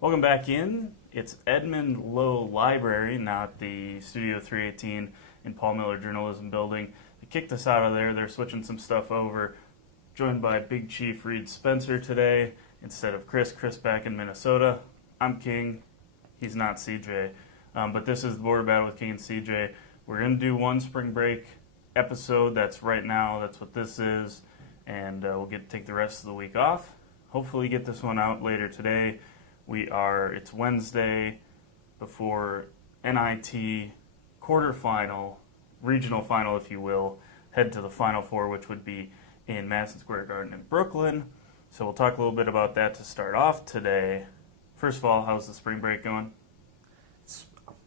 Welcome back in. It's Edmund Lowe Library, not the Studio 318 in Paul Miller Journalism Building. They kicked us out of there. They're switching some stuff over. Joined by Big Chief Reed Spencer today instead of Chris. Chris back in Minnesota. I'm King. He's not CJ. But this is the Border Battle with King and CJ. We're going to do one spring break episode. That's right now. That's what this is. And we'll get to take the rest of the week off. Hopefully get this one out later today. It's Wednesday before NIT quarterfinal, regional final, if you will, head to the Final Four, which would be in Madison Square Garden in Brooklyn. So we'll talk a little bit about that to start off today. First of all, how's the spring break going?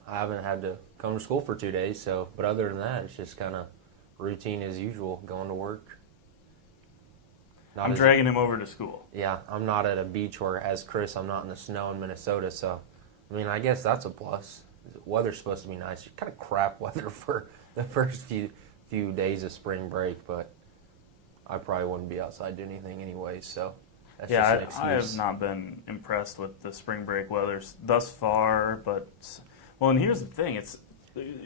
I haven't had to come to school for 2 days, but other than that, it's just kind of routine as usual, going to work. I'm dragging him over to school. Yeah, I'm not at a beach where, as Chris, I'm not in the snow in Minnesota, so, I guess that's a plus. The weather's supposed to be nice. Kind of crap weather for the first few days of spring break, but I probably wouldn't be outside doing anything anyway, so that's just an excuse. I have not been impressed with the spring break weather thus far, and here's the thing. It's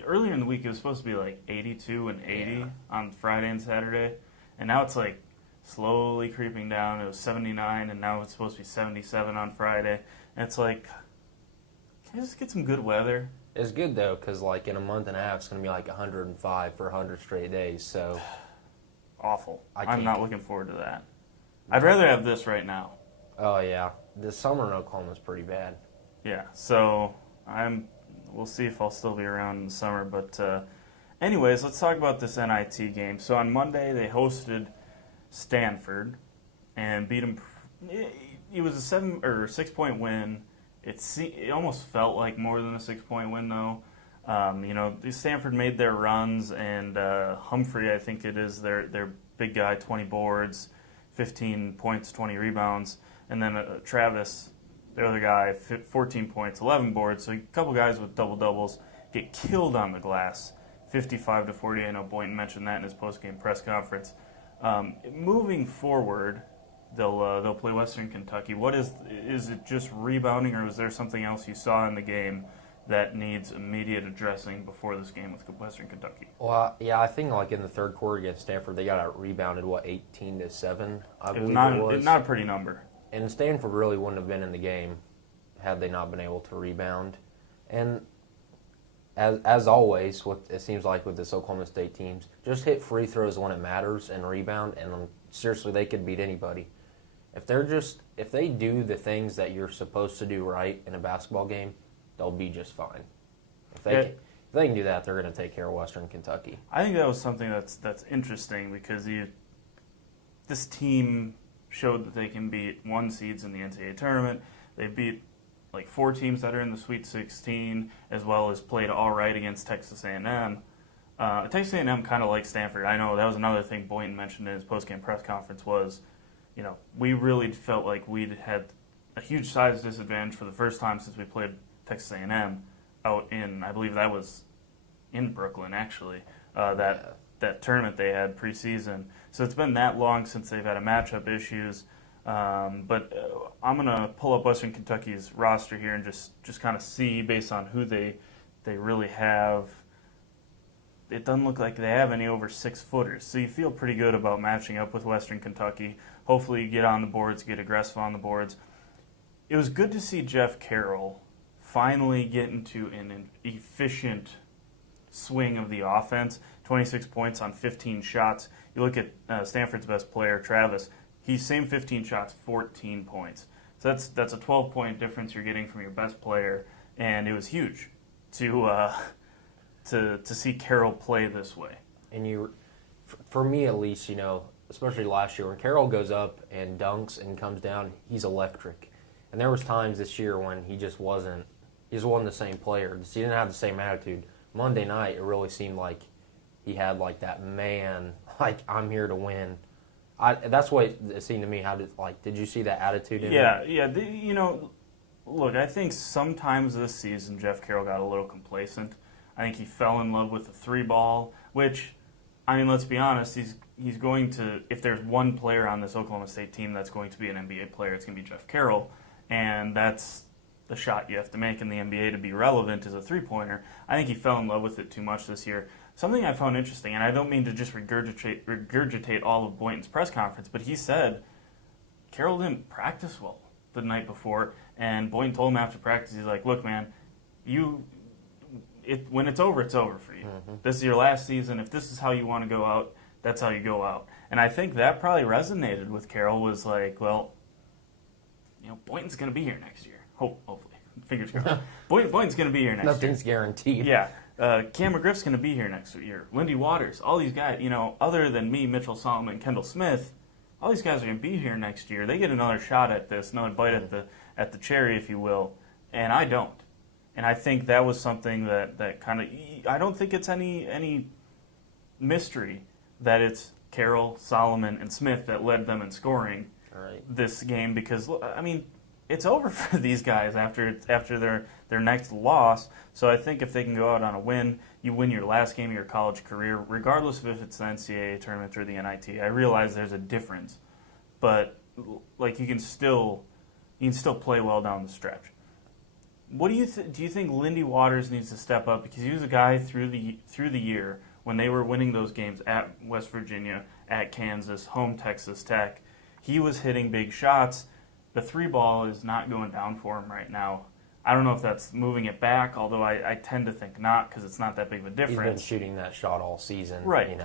earlier in the week, it was supposed to be like 82 and 80 on Friday and Saturday, and now it's like slowly creeping down. It was 79, and now it's supposed to be 77 on Friday. And it's like, can I just get some good weather? It's good, though, because like in a month and a half, it's going to be like 105 for 100 straight days, so. Awful. I'm not looking forward to that. I'd rather have this right now. Oh, yeah. The summer in Oklahoma is pretty bad. Yeah, so we'll see if I'll still be around in the summer. But anyways, let's talk about this NIT game. So on Monday, they hosted Stanford and beat them. It was a 6-point win. It almost felt like more than a 6-point win, though. Stanford made their runs, and Humphrey, I think it is, their big guy, 20 boards, 15 points, 20 rebounds, and then Travis, the other guy, 14 points, 11 boards. So a couple guys with double-doubles get killed on the glass, 55-40. I know Boynton mentioned that in his post-game press conference. Moving forward, they'll play Western Kentucky. Is it just rebounding, or is there something else you saw in the game that needs immediate addressing before this game with Western Kentucky? Well, yeah, I think like in the third quarter against Stanford, they got out rebounded 18-7. I believe it was not a pretty number. And Stanford really wouldn't have been in the game had they not been able to rebound. And as always, what it seems like with this Oklahoma State teams, just hit free throws when it matters and rebound, and seriously, they could beat anybody. If they do the things that you're supposed to do right in a basketball game, they'll be just fine. If they can do that, they're going to take care of Western Kentucky. I think that was something that's interesting because this team showed that they can beat 1 seeds in the NCAA tournament. They beat like 4 teams that are in the Sweet 16, as well as played all right against Texas A&M. Texas A&M kind of like Stanford. I know that was another thing Boynton mentioned in his post-game press conference was, we really felt like we'd had a huge size disadvantage for the first time since we played Texas A&M out in, I believe that was in Brooklyn, actually, that tournament they had preseason. So it's been that long since they've had a matchup issues. But I'm going to pull up Western Kentucky's roster here and just kind of see based on who they really have. It doesn't look like they have any over 6-footers. So you feel pretty good about matching up with Western Kentucky. Hopefully you get on the boards, get aggressive on the boards. It was good to see Jeff Carroll finally get into an efficient swing of the offense. 26 points on 15 shots. You look at Stanford's best player, Travis. He's same 15 shots, 14 points. So that's a 12-point difference you're getting from your best player, and it was huge to see Carroll play this way. And for me at least, especially last year when Carroll goes up and dunks and comes down, he's electric. And there was times this year when he wasn't the same player. He didn't have the same attitude. Monday night, it really seemed like he had like that man, like I'm here to win. That's what it seemed to me. Did you see that attitude in him? Yeah. Look, I think sometimes this season Jeff Carroll got a little complacent. I think he fell in love with the 3-ball, which, let's be honest, he's going to, if there's one player on this Oklahoma State team that's going to be an NBA player, it's going to be Jeff Carroll, and that's the shot you have to make in the NBA to be relevant is a three-pointer. I think he fell in love with it too much this year. Something I found interesting, and I don't mean to just regurgitate all of Boynton's press conference, but he said Carroll didn't practice well the night before, and Boynton told him after practice, he's like, look, man, when it's over for you. Mm-hmm. This is your last season. If this is how you want to go out, that's how you go out. And I think that probably resonated with Carroll, was like, well, Boynton's going to be here next year. Hopefully. Fingers crossed. Boynton's going to be here next year. Nothing's guaranteed. Yeah. Cam McGriff's going to be here next year. Lindy Waters, all these guys, other than me, Mitchell Solomon, Kendall Smith, all these guys are going to be here next year. They get another shot at this, another bite at the cherry, if you will, and I don't. And I think that was something that kind of, I don't think it's any mystery that it's Carroll, Solomon, and Smith that led them in scoring this game, because, I mean, it's over for these guys after their next loss. So I think if they can go out on a win, you win your last game of your college career, regardless of if it's the NCAA tournament or the NIT. I realize there's a difference, but like you can still play well down the stretch. What do you think Lindy Waters needs to step up, because he was a guy through the year when they were winning those games at West Virginia, at Kansas, home Texas Tech. He was hitting big shots. The three ball is not going down for him right now. I don't know if that's moving it back, although I tend to think not, because it's not that big of a difference. He's been shooting that shot all season. Right.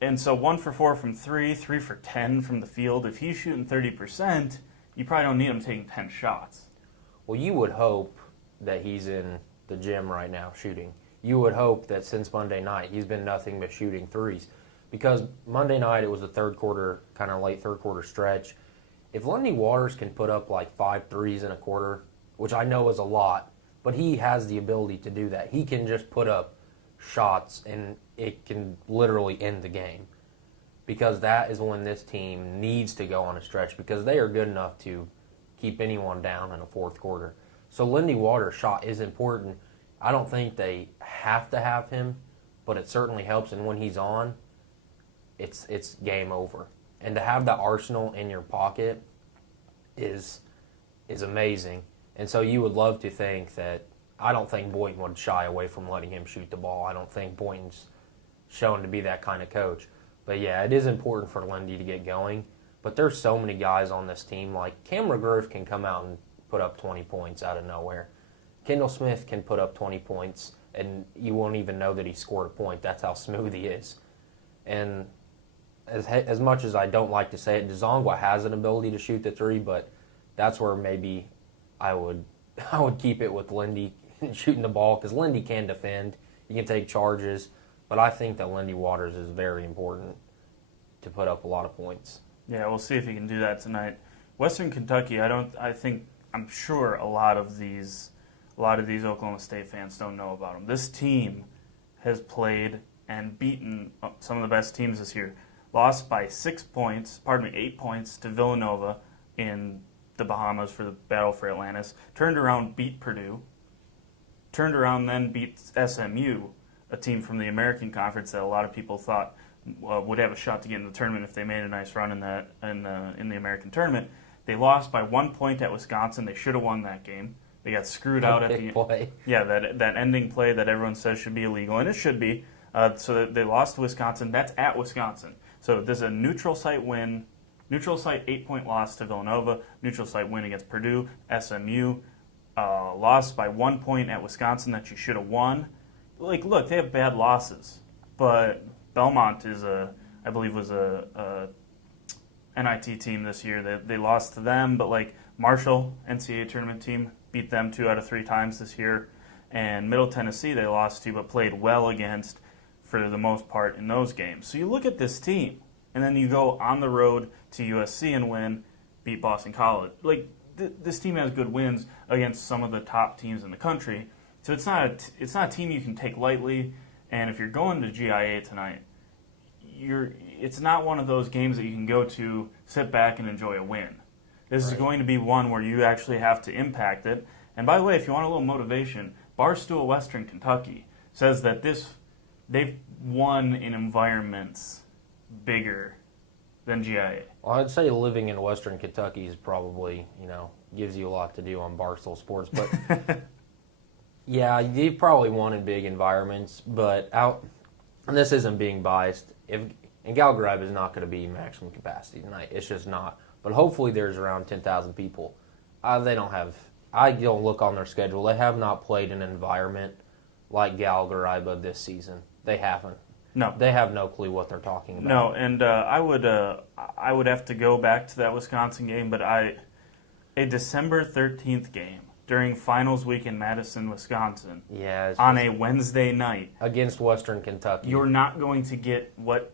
And so 1 for 4 from 3, 3 for 10 from the field. If he's shooting 30%, you probably don't need him taking 10 shots. Well, you would hope that he's in the gym right now shooting. You would hope that since Monday night he's been nothing but shooting threes. Because Monday night it was a third quarter, kind of late third quarter stretch. If Lindy Waters can put up like 5 threes in a quarter, which I know is a lot, but he has the ability to do that. He can just put up shots and it can literally end the game. Because that is when this team needs to go on a stretch, because they are good enough to keep anyone down in a fourth quarter. So Lindy Waters' shot is important. I don't think they have to have him, but it certainly helps. And when he's on, it's game over. And to have that arsenal in your pocket is amazing. And so you would love to think that, I don't think Boynton would shy away from letting him shoot the ball. I don't think Boynton's shown to be that kind of coach. But yeah, it is important for Lindy to get going. But there's so many guys on this team. Like Cam McGriff can come out and put up 20 points out of nowhere. Kendall Smith can put up 20 points, and you won't even know that he scored a point. That's how smooth he is. And as much as I don't like to say it, Dzongwa has an ability to shoot the three, but that's where maybe I would keep it with Lindy shooting the ball, because Lindy can defend. He can take charges, but I think that Lindy Waters is very important to put up a lot of points. Yeah, we'll see if he can do that tonight. Western Kentucky, I'm sure a lot of these Oklahoma State fans don't know about them. This team has played and beaten some of the best teams this year. Lost by 8 points to Villanova in the Bahamas for the Battle for Atlantis. Turned around, beat Purdue. Turned around, then beat SMU, a team from the American Conference that a lot of people thought would have a shot to get in the tournament if they made a nice run in the American tournament. They lost by 1 point at Wisconsin. They should have won that game. They got screwed out at the play. Yeah, that ending play that everyone says should be illegal, and it should be. So they lost to Wisconsin. That's at Wisconsin. So this is a neutral site win. Neutral site 8-point loss to Villanova. Neutral site win against Purdue. SMU lost by 1 point at Wisconsin that you should have won. Look, they have bad losses, but Belmont I believe was a NIT team this year. They lost to them, but Marshall, NCAA tournament team, beat them 2 out of 3 times this year. And Middle Tennessee they lost to, but played well against for the most part in those games. So you look at this team, and then you go on the road to USC and win, beat Boston College. This team has good wins against some of the top teams in the country. So it's not a team you can take lightly. And if you're going to GIA tonight, it's not one of those games that you can go to, sit back, and enjoy a win. This is going to be one where you actually have to impact it. And by the way, if you want a little motivation, Barstool Western Kentucky says that they've won in environments bigger than GIA. Well, I'd say living in Western Kentucky is probably, gives you a lot to do on Barstool Sports. But yeah, you probably wanted big environments, but and this isn't being biased. And Galgarib is not going to be maximum capacity tonight. It's just not. But hopefully there's around 10,000 people. They don't have. I don't look on their schedule. They have not played an environment like Galgarib this season. They haven't. No, they have no clue what they're talking about. No, and I would have to go back to that Wisconsin game, but a December 13th game during finals week in Madison, Wisconsin, on a Wednesday night against Western Kentucky, you're not going to get what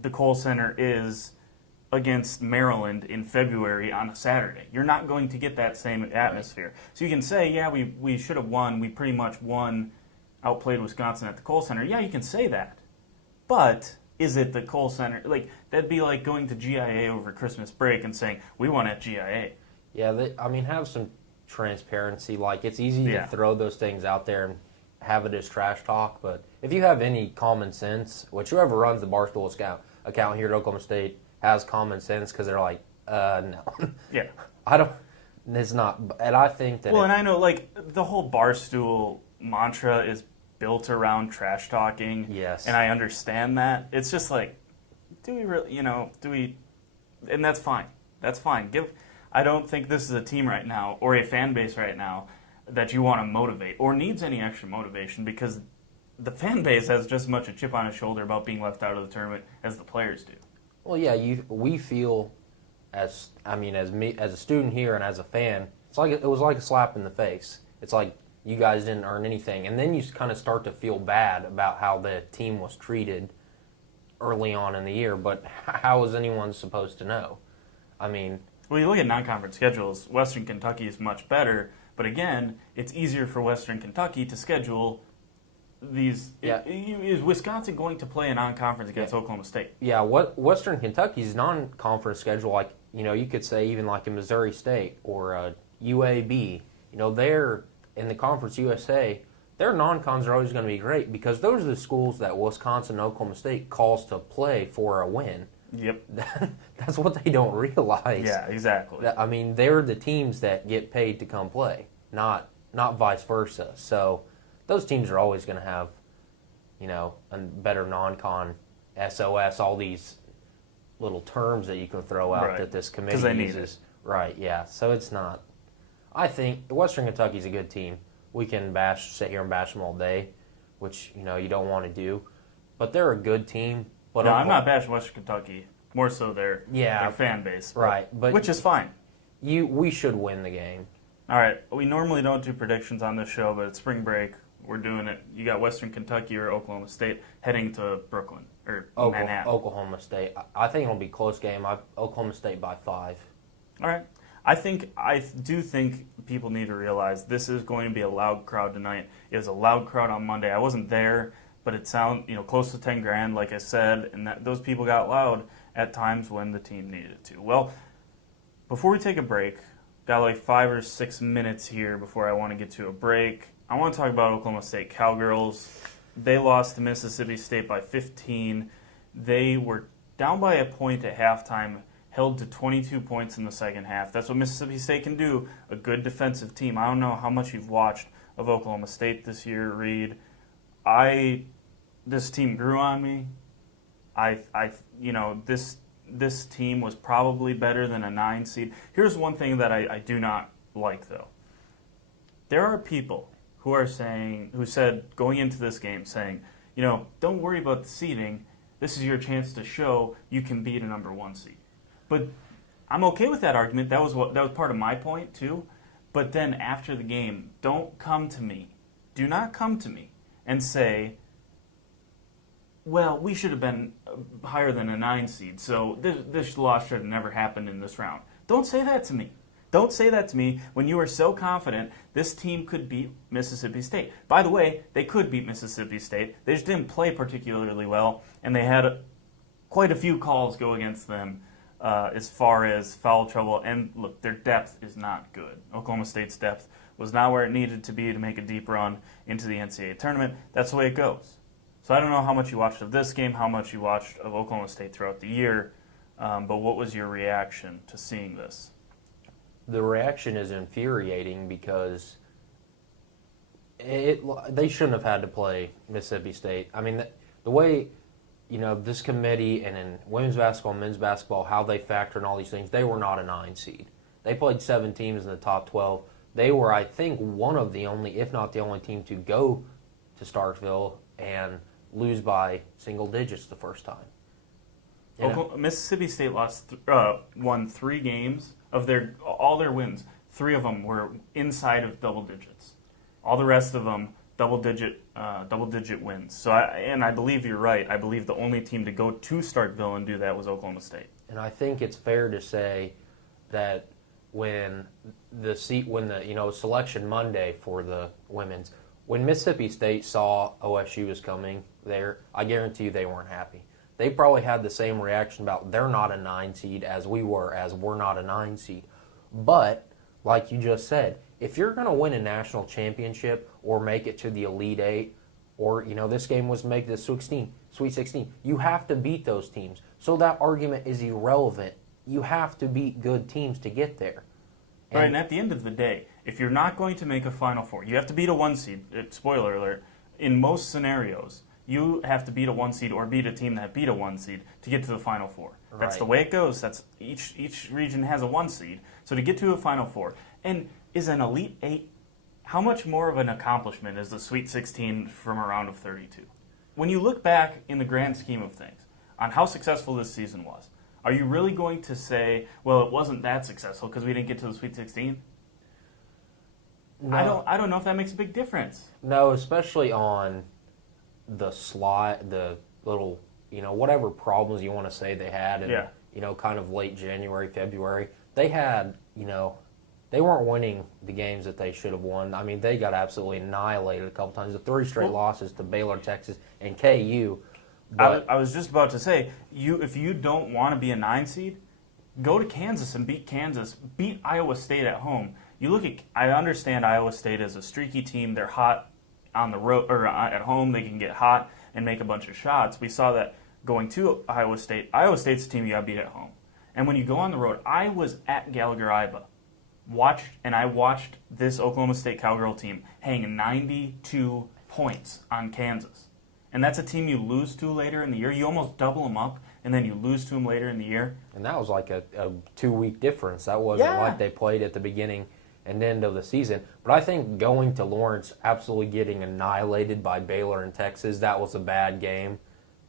the Kohl Center is against Maryland in February on a Saturday. You're not going to get that same atmosphere. Right. So you can say, yeah, we should have won. We pretty much won, outplayed Wisconsin at the Kohl Center. Yeah, you can say that. But is it the Kohl Center? Like, that'd be like going to GIA over Christmas break and saying, we won at GIA. Yeah, have some transparency. Like, it's easy to throw those things out there and have it as trash talk. But if you have any common sense, which whoever runs the Barstool account here at Oklahoma State has common sense, because they're like, no. Yeah. It's not. And I think that... Well, and I know, like, the whole Barstool mantra is built around trash talking. Yes. And I understand that. It's just like, do we really, and that's fine. That's fine. I don't think this is a team right now or a fan base right now that you want to motivate or needs any extra motivation, because the fan base has just as much a chip on his shoulder about being left out of the tournament as the players do. Well, yeah, we feel as a student here and as a fan, it was like a slap in the face. It's like, you guys didn't earn anything. And then you kind of start to feel bad about how the team was treated early on in the year. But how is anyone supposed to know? Well, you look at non-conference schedules, Western Kentucky is much better. But again, it's easier for Western Kentucky to schedule these. Yeah. Is Wisconsin going to play a non-conference against Oklahoma State? Yeah, Western Kentucky's non-conference schedule, like, you could say even like a Missouri State or UAB, they're in the Conference USA, their non-cons are always going to be great, because those are the schools that Wisconsin and Oklahoma State calls to play for a win. Yep. That's what they don't realize. Yeah, exactly. They're the teams that get paid to come play, not vice versa. So those teams are always going to have, a better non-con, SOS, all these little terms that you can throw out that this committee uses. Because they need it. Right, yeah. So it's not... I think Western Kentucky's a good team. We can sit here and bash them all day, which, you don't want to do. But they're a good team. But no, I'm not bashing Western Kentucky. More so their fan base. Right. But which is fine. We should win the game. All right. We normally don't do predictions on this show, but it's spring break. We're doing it. You got Western Kentucky or Oklahoma State heading to Brooklyn or Manhattan. Oklahoma State. I think it'll be a close game. Oklahoma State by 5. All right. I do think people need to realize this is going to be a loud crowd tonight. It was a loud crowd on Monday. I wasn't there, but it sounded close to 10 grand, like I said, and those people got loud at times when the team needed it to. Well, before we take a break, got like 5 or 6 minutes here before I want to get to a break. I want to talk about Oklahoma State Cowgirls. They lost to Mississippi State by 15. They were down by a point at halftime, held to 22 points in the second half. That's what Mississippi State can do, a good defensive team. I don't know how much you've watched of Oklahoma State this year, Reed. This team grew on me. This team was probably better than a 9 seed. Here's one thing that I do not like, though. There are people who said going into this game, saying, don't worry about the seeding. This is your chance to show you can beat a number 1 seed. But I'm okay with that argument. That was part of my point too. But then after the game, don't come to me. Do not come to me and say, well, we should have been higher than a 9 seed, so this loss should have never happened in this round. Don't say that to me. Don't say that to me when you are so confident this team could beat Mississippi State. By the way, they could beat Mississippi State. They just didn't play particularly well, and they had quite a few calls go against them as far as foul trouble. And look, their depth is not good. Oklahoma State's depth was not where it needed to be to make a deep run into the NCAA tournament. That's the way it goes. So I don't know how much you watched of this game, how much you watched of Oklahoma State throughout the year. But what was your reaction to seeing this? The reaction is infuriating because they shouldn't have had to play Mississippi State. I mean, the way this committee and in women's basketball, men's basketball, how they factor in all these things, they were not a 9 seed. They played 7 teams in the top 12. They were, I think, one of the only, if not the only team to go to Starkville and lose by single digits the first time. Mississippi State won 3 games of all their wins. 3 of them were inside of double digits. All the rest of them double digit wins. So I believe you're right. I believe the only team to go to Starkville and do that was Oklahoma State. And I think it's fair to say that when the selection Monday for the women's, when Mississippi State saw OSU was coming there, I guarantee you they weren't happy. They probably had the same reaction about they're not a 9 seed as we're not a 9 seed. But, like you just said, if you're going to win a national championship or make it to the Elite Eight, or, this game was make the Sweet 16, you have to beat those teams. So that argument is irrelevant. You have to beat good teams to get there. Right, and at the end of the day, if you're not going to make a Final Four, you have to beat a 1 seed. Spoiler alert, in most scenarios, you have to beat a 1 seed or beat a team that beat a 1 seed to get to the Final Four. That's the way it goes. That's each region has a 1 seed. So to get to a Final Four, and is an Elite Eight, how much more of an accomplishment is the Sweet 16 from a round of 32? When you look back in the grand scheme of things on how successful this season was, are you really going to say, well, it wasn't that successful because we didn't get to the Sweet 16? No. I don't know if that makes a big difference. No, especially on the slot, the little, whatever problems you want to say they had in, kind of late January, February. They had, they weren't winning the games that they should have won. I mean, they got absolutely annihilated a couple times. The 3 straight losses to Baylor, Texas, and KU. But I was just about to say, if you don't want to be a 9 seed, go to Kansas and beat Kansas. Beat Iowa State at home. I understand Iowa State is a streaky team. They're hot on the road or at home. They can get hot and make a bunch of shots. We saw that going to Iowa State. Iowa State's a team you got to beat at home. And when you go on the road, I was at Gallagher-Iba. I watched this Oklahoma State Cowgirl team hang 92 points on Kansas. And that's a team you lose to later in the year. You almost double them up, and then you lose to them later in the year. And that was like a 2-week difference. That wasn't like they played at the beginning and end of the season. But I think going to Lawrence, absolutely getting annihilated by Baylor and Texas, that was a bad game.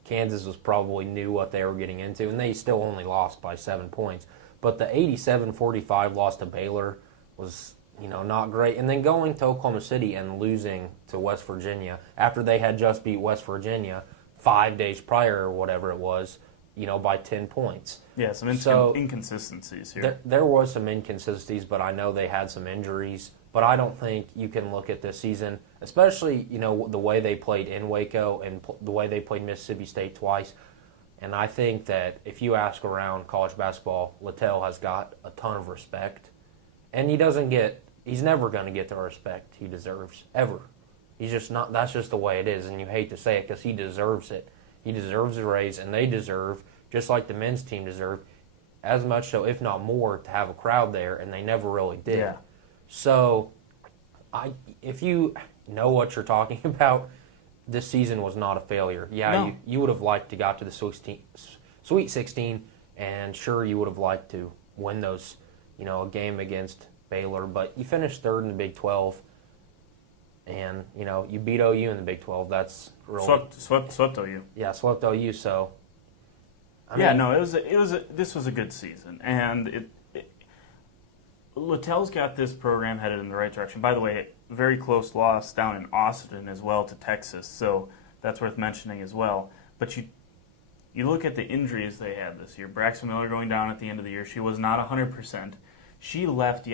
Kansas probably knew what they were getting into, and they still only lost by 7 points. But the 87-45 loss to Baylor was, not great. And then going to Oklahoma City and losing to West Virginia after they had just beat West Virginia 5 days prior or whatever it was, by 10 points. Yeah, some inconsistencies here. There was some inconsistencies, but I know they had some injuries. But I don't think you can look at this season, especially, the way they played in Waco and the way they played Mississippi State twice. And I think that if you ask around college basketball, Littell has got a ton of respect. And he's never going to get the respect he deserves, ever. He's just not, that's just the way it is. And you hate to say it because he deserves it. He deserves a raise, and they deserve, just like the men's team deserved, as much so, if not more, to have a crowd there, and they never really did. Yeah. So, if you know what you're talking about, this season was not a failure. Yeah, no. you would have liked to got to the Sweet 16, and sure, you would have liked to win those, a game against Baylor, but you finished 3rd in the Big 12, and you beat OU in the Big 12. That's really swept OU. Yeah, swept OU. So, this was a good season, and Littell's got this program headed in the right direction. By the way, very close loss down in Austin as well to Texas, so that's worth mentioning as well. But you look at the injuries they had this year. Braxton Miller going down at the end of the year. She was not 100%. She left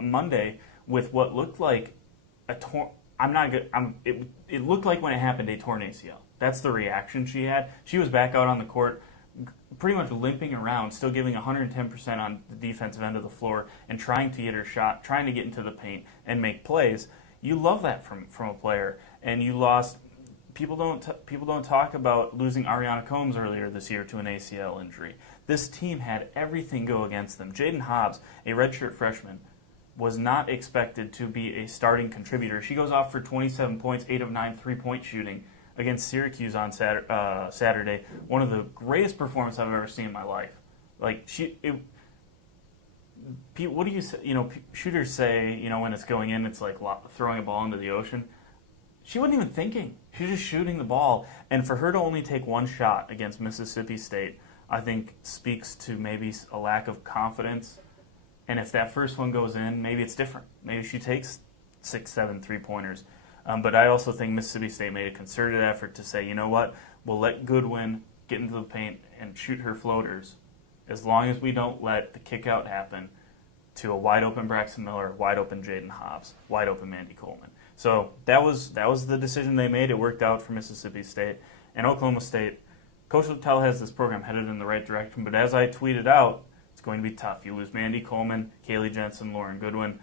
Monday with what looked like a torn. It looked like when it happened a torn ACL. That's the reaction she had. She was back out on the court, pretty much limping around, still giving 110% on the defensive end of the floor and trying to get her shot, trying to get into the paint and make plays. You love that from a player. And you lost people don't talk about losing Ariana Combs earlier this year to an ACL injury. This team had everything go against them. Jaden Hobbs, a redshirt freshman, was not expected to be a starting contributor. She goes off for 27 points, 8 of 9 3-point shooting against Syracuse on Saturday. One of the greatest performances I've ever seen in my life. Like what do you say? Shooters say, when it's going in, it's like throwing a ball into the ocean. She wasn't even thinking. She was just shooting the ball. And for her to only take one shot against Mississippi State, I think speaks to maybe a lack of confidence. And if that first one goes in, maybe it's different. Maybe she takes 6, 7 3-pointers. But I also think Mississippi State made a concerted effort to say, you know what, we'll let Goodwin get into the paint and shoot her floaters as long as we don't let the kick out happen to a wide open Braxton Miller, wide open Jaden Hobbs, wide open Mandy Coleman. So that was the decision they made. It worked out for Mississippi State. And Oklahoma State, Coach Littell has this program headed in the right direction, but as I tweeted out, it's going to be tough. You lose Mandy Coleman, Kaylee Jensen, Lauren Goodwin.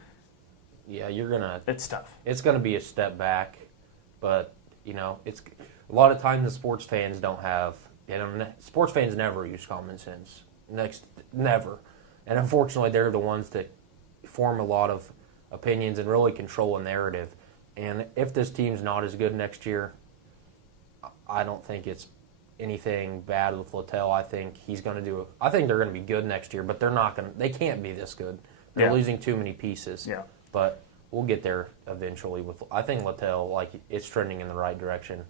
Yeah, it's tough. It's gonna be a step back, but it's a lot of times the sports fans don't have. Sports fans never use common sense. Never, and unfortunately, they're the ones that form a lot of opinions and really control a narrative. And if this team's not as good next year, I don't think it's anything bad with Littell. I think he's going to do. I think they're going to be good next year, but they're not going. They can't be this good. They're losing too many pieces. Yeah. But we'll get there eventually. I think Littell, it's trending in the right direction.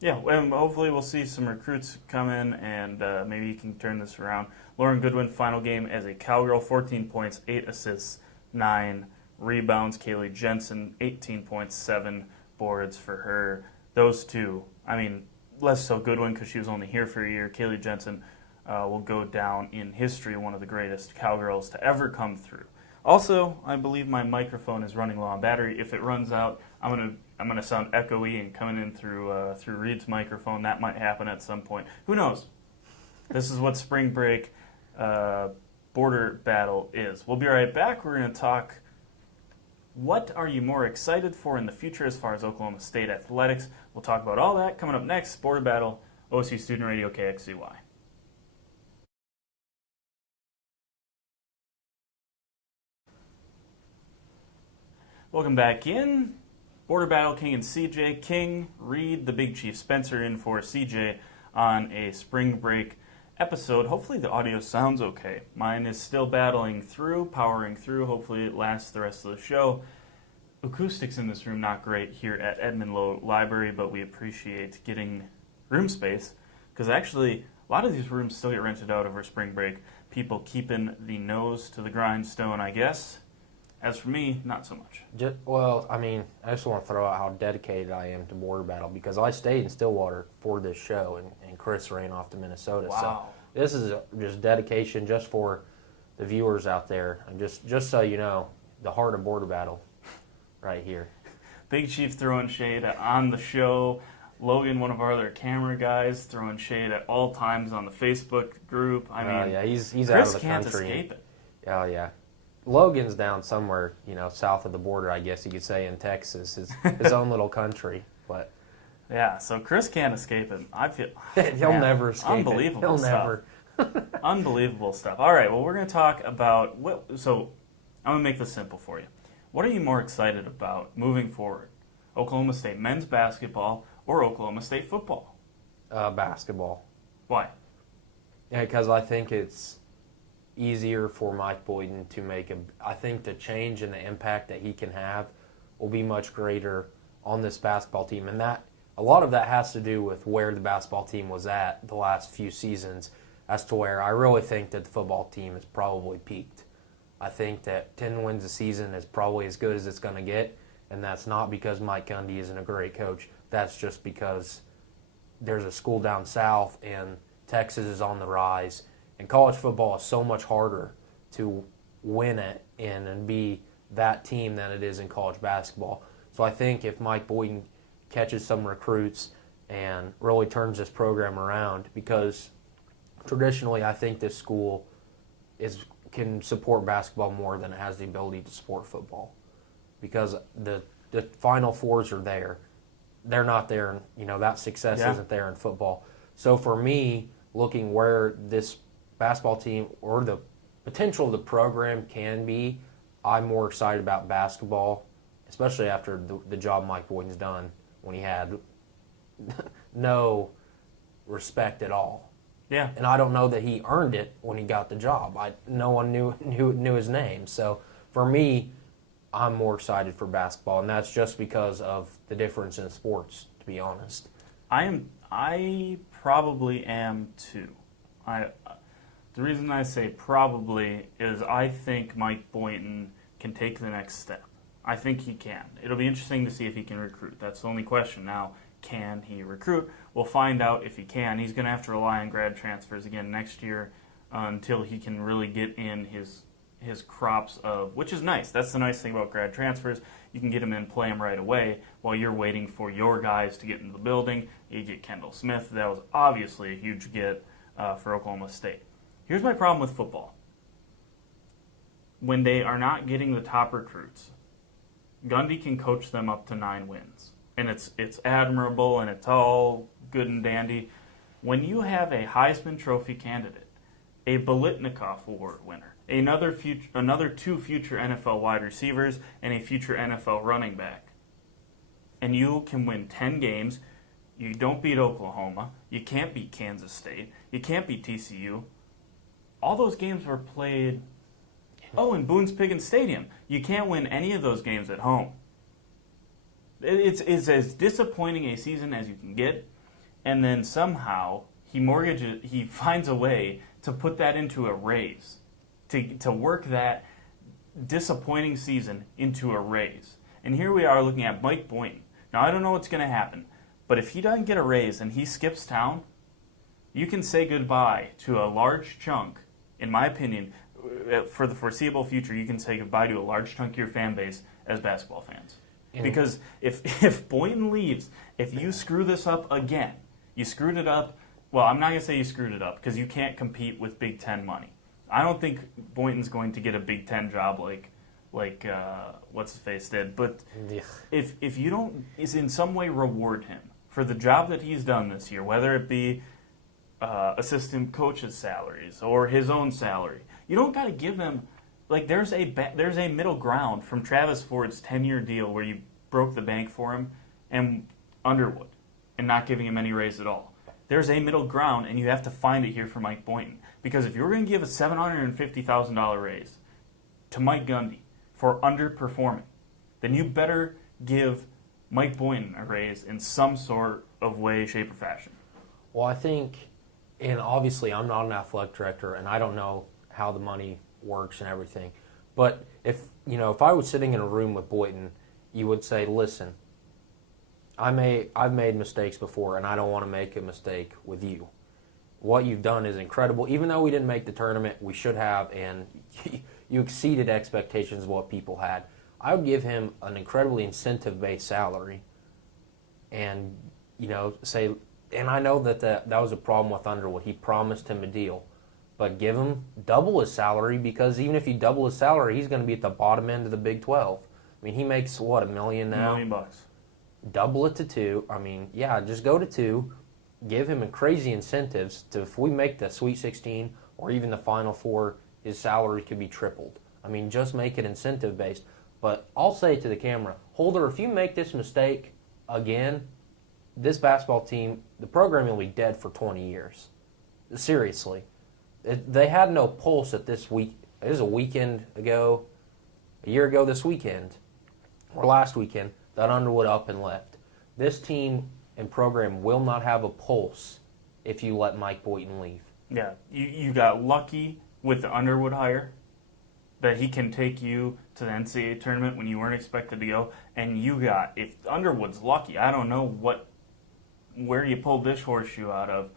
Yeah, and hopefully we'll see some recruits come in and maybe you can turn this around. Lauren Goodwin, final game as a Cowgirl, 14 points, 8 assists, 9 rebounds. Kaylee Jensen, 18 points, 7 boards for her. Those two, less so Goodwin because she was only here for a year. Kaylee Jensen will go down in history, one of the greatest Cowgirls to ever come through. Also, I believe my microphone is running low on battery. If it runs out, I'm gonna sound echoey and coming in through Reed's microphone. That might happen at some point. Who knows? This is what spring break border battle is. We'll be right back. We're going to talk. What are you more excited for in the future as far as Oklahoma State athletics? We'll talk about all that coming up next. Border Battle, OSU Student Radio, KXCY. Welcome back in. Border Battle, King and CJ. King, Reed, the Big Chief, Spencer in for CJ on a spring break episode. Hopefully the audio sounds okay. Mine is still powering through. Hopefully it lasts the rest of the show. Acoustics in this room not great here at Edmond Lowe Library, but we appreciate getting room space because actually a lot of these rooms still get rented out over spring break. People keeping the nose to the grindstone, I guess. As for me, not so much. I just want to throw out how dedicated I am to Border Battle because I stayed in Stillwater for this show, and Chris ran off to Minnesota. Wow. So this is just dedication just for the viewers out there. And just so you know, the heart of Border Battle right here. Big Chief throwing shade on the show. Logan, one of our other camera guys, throwing shade at all times on the Facebook group. He's Chris out of the can't country. escape it. Oh, yeah. Logan's down somewhere, south of the border, I guess you could say, in Texas, his own little country. But yeah, so Chris can't escape it. I feel he'll never escape unbelievable it. He'll stuff. never. Unbelievable stuff. All right, well, we're going to talk about so I'm going to make this simple for you. What are you more excited about moving forward? Oklahoma State men's basketball or Oklahoma State football? Basketball. Why? Yeah, because I think it's easier for Mike Boyden to make I think the change and the impact that he can have will be much greater on this basketball team. And that a lot of that has to do with where the basketball team was at the last few seasons as to where I really think that the football team has probably peaked. I think that 10 wins a season is probably as good as it's going to get, and that's not because Mike Gundy isn't a great coach. That's just because there's a school down south and Texas is on the rise. And college football is so much harder to win it and be that team than it is in college basketball. So I think if Mike Boyden catches some recruits and really turns this program around, because traditionally I think this school can support basketball more than it has the ability to support football. Because the Final Fours are there. they're not there. That success Yeah. isn't there in football. So for me, looking where this basketball team or the potential of the program can be, I'm more excited about basketball, especially after the job Mike Boynton's done when he had no respect at all. Yeah. And I don't know that he earned it when he got the job. No one knew his name. So for me, I'm more excited for basketball, and that's just because of the difference in sports, to be honest. I probably am too. The reason I say probably is I think Mike Boynton can take the next step. I think he can. It'll be interesting to see if he can recruit. That's the only question now. Can he recruit? We'll find out if he can. He's going to have to rely on grad transfers again next year until he can really get in his crops of, which is nice. That's the nice thing about grad transfers. You can get him in, play him right away while you're waiting for your guys to get into the building. You get Kendall Smith. That was obviously a huge get for Oklahoma State. Here's my problem with football. When they are not getting the top recruits, Gundy can coach them up to 9 wins. And it's admirable and it's all good and dandy. When you have a Heisman Trophy candidate, a Biletnikoff Award winner, another 2 future NFL wide receivers, and a future NFL running back, and you can win 10 games, you don't beat Oklahoma, you can't beat Kansas State, you can't beat TCU. All those games were played, in Boone's Piggins Stadium. You can't win any of those games at home. It's as disappointing a season as you can get, and then somehow he finds a way to put that into a raise, to work that disappointing season into a raise. And here we are looking at Mike Boynton. Now, I don't know what's going to happen, but if he doesn't get a raise and he skips town, you can say goodbye to a large chunk, in my opinion, for the foreseeable future, you can say goodbye to a large chunk of your fan base as basketball fans. Because if Boynton leaves, if you screw this up again, you screwed it up. Well, I'm not going to say you screwed it up because you can't compete with Big Ten money. I don't think Boynton's going to get a Big Ten job like what's his face did. But if you don't in some way reward him for the job that he's done this year, whether it be assistant coaches' salaries or his own salary, you don't got to give him. Like there's a middle ground from Travis Ford's 10-year deal where you broke the bank for him and Underwood and not giving him any raise at all. There's a middle ground, and you have to find it here for Mike Boynton. Because if you're going to give a $750,000 raise to Mike Gundy for underperforming, then you better give Mike Boynton a raise in some sort of way, shape, or fashion. Well, I think, and obviously I'm not an athletic director, and I don't know how the money works and everything. But if I was sitting in a room with Boynton, you would say, listen, I've made mistakes before, and I don't want to make a mistake with you. What you've done is incredible. Even though we didn't make the tournament, we should have, and you exceeded expectations of what people had. I would give him an incredibly incentive-based salary, and say, and I know that was a problem with Underwood. He promised him a deal. But give him double his salary, because even if you double his salary, he's going to be at the bottom end of the Big 12. I mean, he makes, $1 million now? $1 million. Double it to 2. I mean, just go to 2. Give him crazy incentives to, if we make the Sweet 16 or even the Final Four, his salary could be tripled. I mean, just make it incentive-based. But I'll say to the camera, Holder, if you make this mistake again, this basketball team, the program will be dead for 20 years. Seriously. They had no pulse at this week. It was a year ago this weekend, or last weekend, that Underwood up and left. This team and program will not have a pulse if you let Mike Boynton leave. Yeah, you got lucky with the Underwood hire that he can take you to the NCAA tournament when you weren't expected to go, and if Underwood's lucky, I don't know where you pulled this horseshoe out of,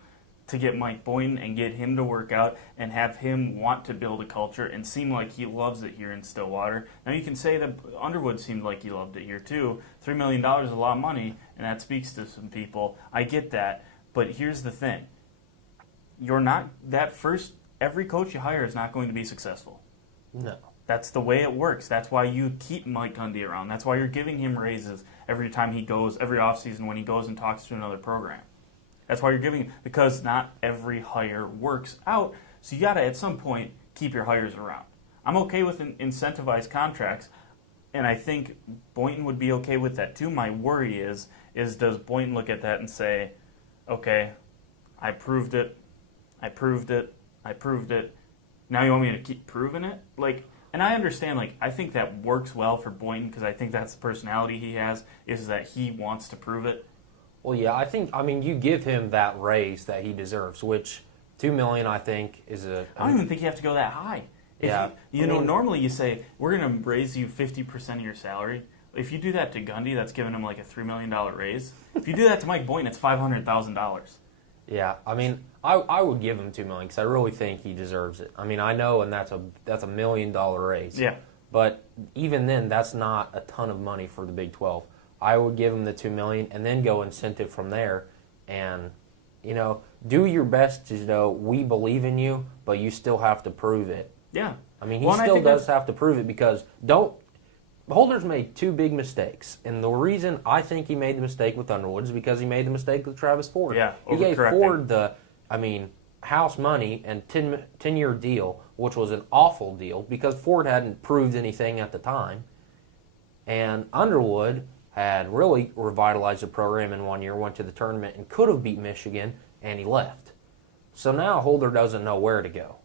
to get Mike Boynton and get him to work out and have him want to build a culture and seem like he loves it here in Stillwater. Now you can say that Underwood seemed like he loved it here too. $3 million is a lot of money, and that speaks to some people. I get that, but here's the thing. Every coach you hire is not going to be successful. No. That's the way it works. That's why you keep Mike Gundy around. That's why you're giving him raises every offseason when he goes and talks to another program. That's why you're giving, because not every hire works out. So you got to, at some point, keep your hires around. I'm okay with incentivized contracts, and I think Boynton would be okay with that too. My worry is does Boynton look at that and say, okay, I proved it, I proved it, I proved it. Now you want me to keep proving it? And I understand, I think that works well for Boynton because I think that's the personality he has, is that he wants to prove it. Well, yeah, you give him that raise that he deserves, which $2 million, I think, is a. I don't even think you have to go that high. Normally you say, we're going to raise you 50% of your salary. If you do that to Gundy, that's giving him a $3 million raise. If you do that to Mike Boynton, it's $500,000. Yeah, I would give him $2 million because I really think he deserves it. I know, and that's a $1 million raise. Yeah. But even then, that's not a ton of money for the Big 12. I would give him the $2 million and then go incentive from there, and do your best to we believe in you, but you still have to prove it. Yeah. He still does have to prove it because Holder's made two big mistakes, and the reason I think he made the mistake with Underwood is because he made the mistake with Travis Ford. Yeah, he gave Ford the, house money and 10-year deal, which was an awful deal because Ford hadn't proved anything at the time, and Underwood had really revitalized the program in 1 year, went to the tournament, and could have beat Michigan, and he left. So now Holder doesn't know where to go.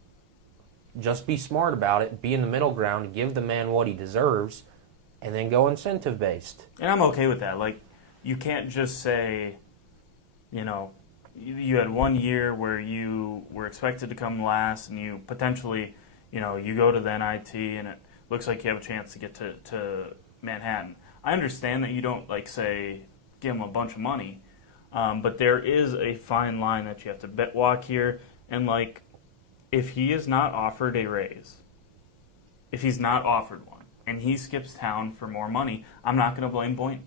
Just be smart about it, be in the middle ground, give the man what he deserves, and then go incentive-based. And I'm okay with that. You can't just say, you had 1 year where you were expected to come last, and you potentially, you go to the NIT, and it looks like you have a chance to get to Manhattan. I understand that you don't, say, give him a bunch of money, but there is a fine line that you have to walk here, and, if he is not offered a raise, if he's not offered one, and he skips town for more money, I'm not going to blame Boynton.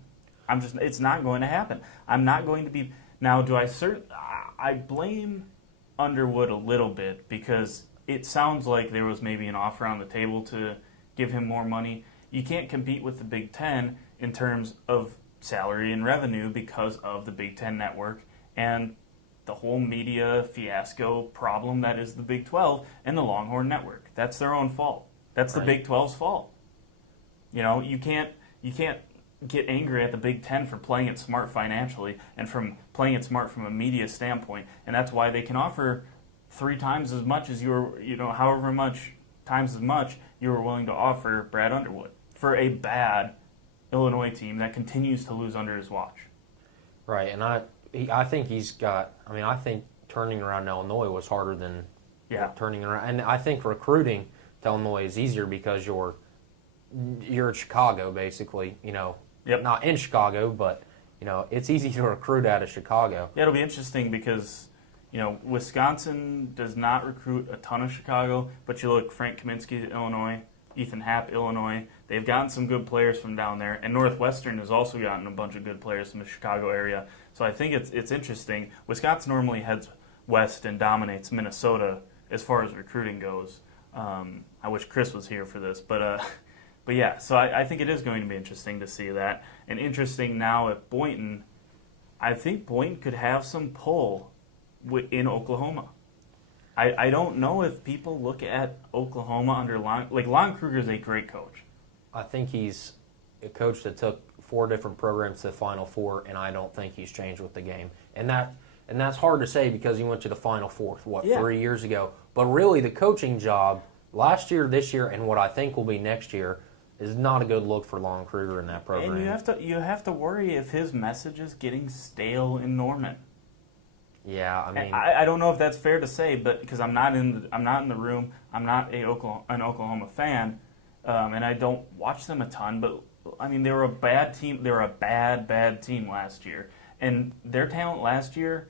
It's not going to happen. I'm not going to be. Now, I blame Underwood a little bit because it sounds like there was maybe an offer on the table to give him more money. You can't compete with the Big Ten in terms of salary and revenue because of the Big Ten network and the whole media fiasco problem that is the Big 12 and the Longhorn Network. That's their own fault. That's the Big 12's fault. You can't get angry at the Big Ten for playing it smart financially and from playing it smart from a media standpoint, and that's why they can offer 3 times as much as however much times as much you were willing to offer Brad Underwood for a bad Illinois team that continues to lose under his watch. Right, and I think he's got. I think turning around Illinois was harder than turning around, and I think recruiting to Illinois is easier because you're in Chicago, basically. Not in Chicago, but it's easy to recruit out of Chicago. Yeah, it'll be interesting because Wisconsin does not recruit a ton of Chicago, but you look Frank Kaminsky, Illinois, Ethan Happ, Illinois. They've gotten some good players from down there, and Northwestern has also gotten a bunch of good players from the Chicago area. So I think it's interesting. Wisconsin normally heads west and dominates Minnesota as far as recruiting goes. I wish Chris was here for this, but yeah. So I think it is going to be interesting to see that, and interesting now at Boynton. I think Boynton could have some pull in Oklahoma. I don't know if people look at Oklahoma under Lon Kruger is a great coach. I think he's a coach that took 4 different programs to the Final Four, and I don't think he's changed with the game. And that's hard to say because he went to the Final Four, 3 years ago. But really, the coaching job last year, this year, and what I think will be next year is not a good look for Lon Kruger in that program. And you have to worry if his message is getting stale in Norman. Yeah, I don't know if that's fair to say, but because I'm not in the room, I'm not an Oklahoma fan, and I don't watch them a ton. But they were a bad team. They were a bad team last year, and their talent last year,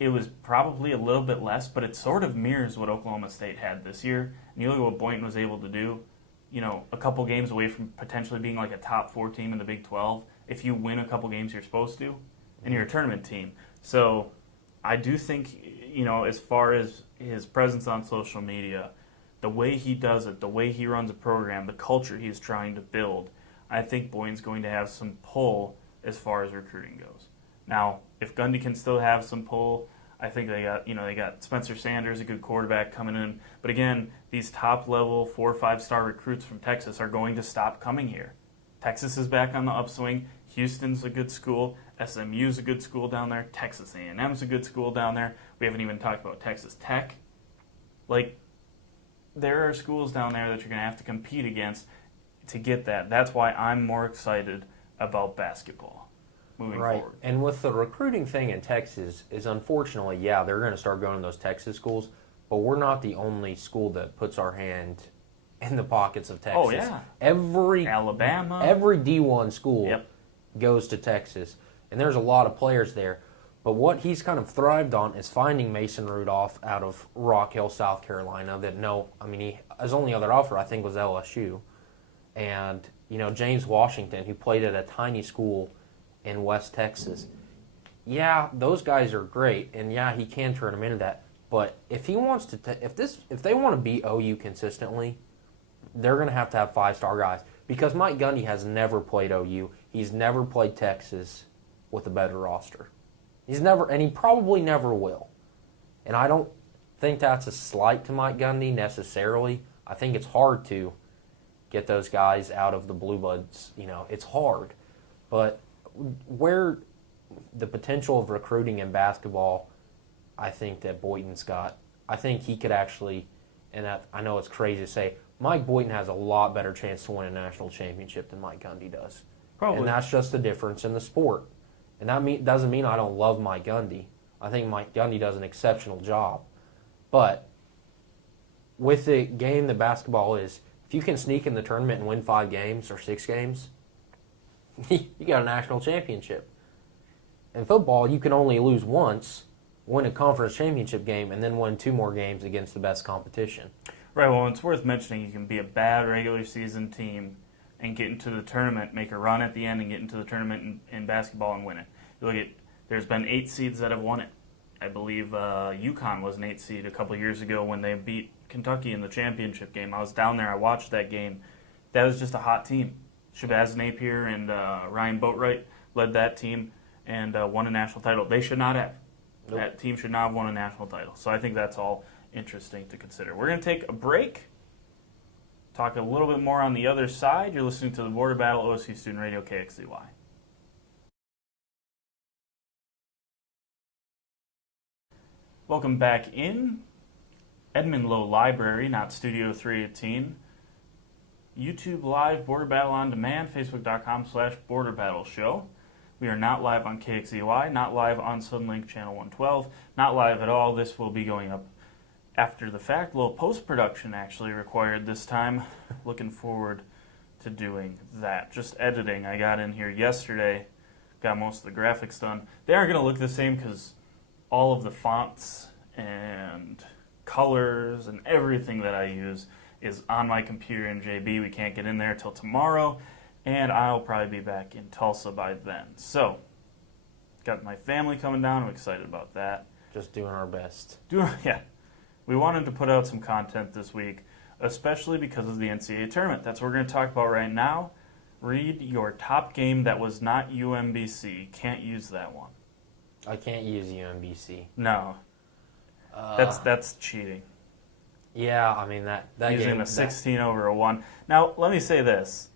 it was probably a little bit less, but it sort of mirrors what Oklahoma State had this year. And you look at what Boynton was able to do. A couple games away from potentially being like a top 4 team in the Big 12. If you win a couple games, you're supposed to, and you're a tournament team. So I do think, as far as his presence on social media, the way he does it, the way he runs a program, the culture he's trying to build, I think Boynton's going to have some pull as far as recruiting goes. Now, if Gundy can still have some pull, I think they got Spencer Sanders, a good quarterback coming in. But again, these top level 4 or 5 star recruits from Texas are going to stop coming here. Texas is back on the upswing. Houston's a good school. SMU's a good school down there. Texas A&M's a good school down there. We haven't even talked about Texas Tech. Like, there are schools down there that you're going to have to compete against to get that. That's why I'm more excited about basketball moving forward. And with the recruiting thing in Texas is unfortunately, yeah, they're going to start going to those Texas schools, but we're not the only school that puts our hand in the pockets of Texas. Oh, yeah. Alabama. Every D1 school goes to Texas, and there's a lot of players there. But what he's kind of thrived on is finding Mason Rudolph out of Rock Hill, South Carolina. His only other offer, I think, was LSU. And, James Washington, who played at a tiny school in West Texas. Yeah, those guys are great, and yeah, he can turn them into that. But if he wants to, if they want to beat OU consistently, they're going to have 5-star guys. Because Mike Gundy has never played OU. He's never played Texas with a better roster. And he probably never will. And I don't think that's a slight to Mike Gundy necessarily. I think it's hard to get those guys out of the Blue Bloods. It's hard. But where the potential of recruiting in basketball, I think that Boynton's got, I think he could actually, and I know it's crazy to say, Mike Boynton has a lot better chance to win a national championship than Mike Gundy does. Probably. And that's just the difference in the sport. And that doesn't mean I don't love Mike Gundy. I think Mike Gundy does an exceptional job. But with the game that basketball is, if you can sneak in the tournament and win 5 games or 6 games, you got a national championship. In football, you can only lose once, win a conference championship game, and then win 2 more games against the best competition. Right, well, it's worth mentioning you can be a bad regular season team and get into the tournament, make a run at the end and get into the tournament in basketball and win it. You look at, there's been 8 seeds that have won it. I believe UConn was an 8 seed a couple years ago when they beat Kentucky in the championship game. I was down there, I watched that game. That was just a hot team. Shabazz Napier and Ryan Boatwright led that team and won a national title. They should not have. Nope. That team should not have won a national title. So I think that's all interesting to consider. We're going to take a break, talk a little bit more on the other side. You're listening to the Border Battle OSU Student Radio KXCY. Welcome back in. Edmund Lowe Library, not Studio 318. YouTube Live, Border Battle on Demand, Facebook.com/Border Battle Show. We are not live on KXCY, not live on Sunlink Channel 112, not live at all. This will be going up after the fact. A little post-production actually required this time. Looking forward to doing that. Just editing. I got in here yesterday, got most of the graphics done. They aren't going to look the same because all of the fonts and colors and everything that I use is on my computer in JB. We can't get in there till tomorrow, and I'll probably be back in Tulsa by then. So, got my family coming down. I'm excited about that. Just doing our best. Yeah. We wanted to put out some content this week, especially because of the NCAA tournament. That's what we're going to talk about right now. Read your top game that was not UMBC. Can't use that one. I can't use UMBC. No. That's cheating. Yeah, I mean that using game, a 16 over a 1. Now, let me say this.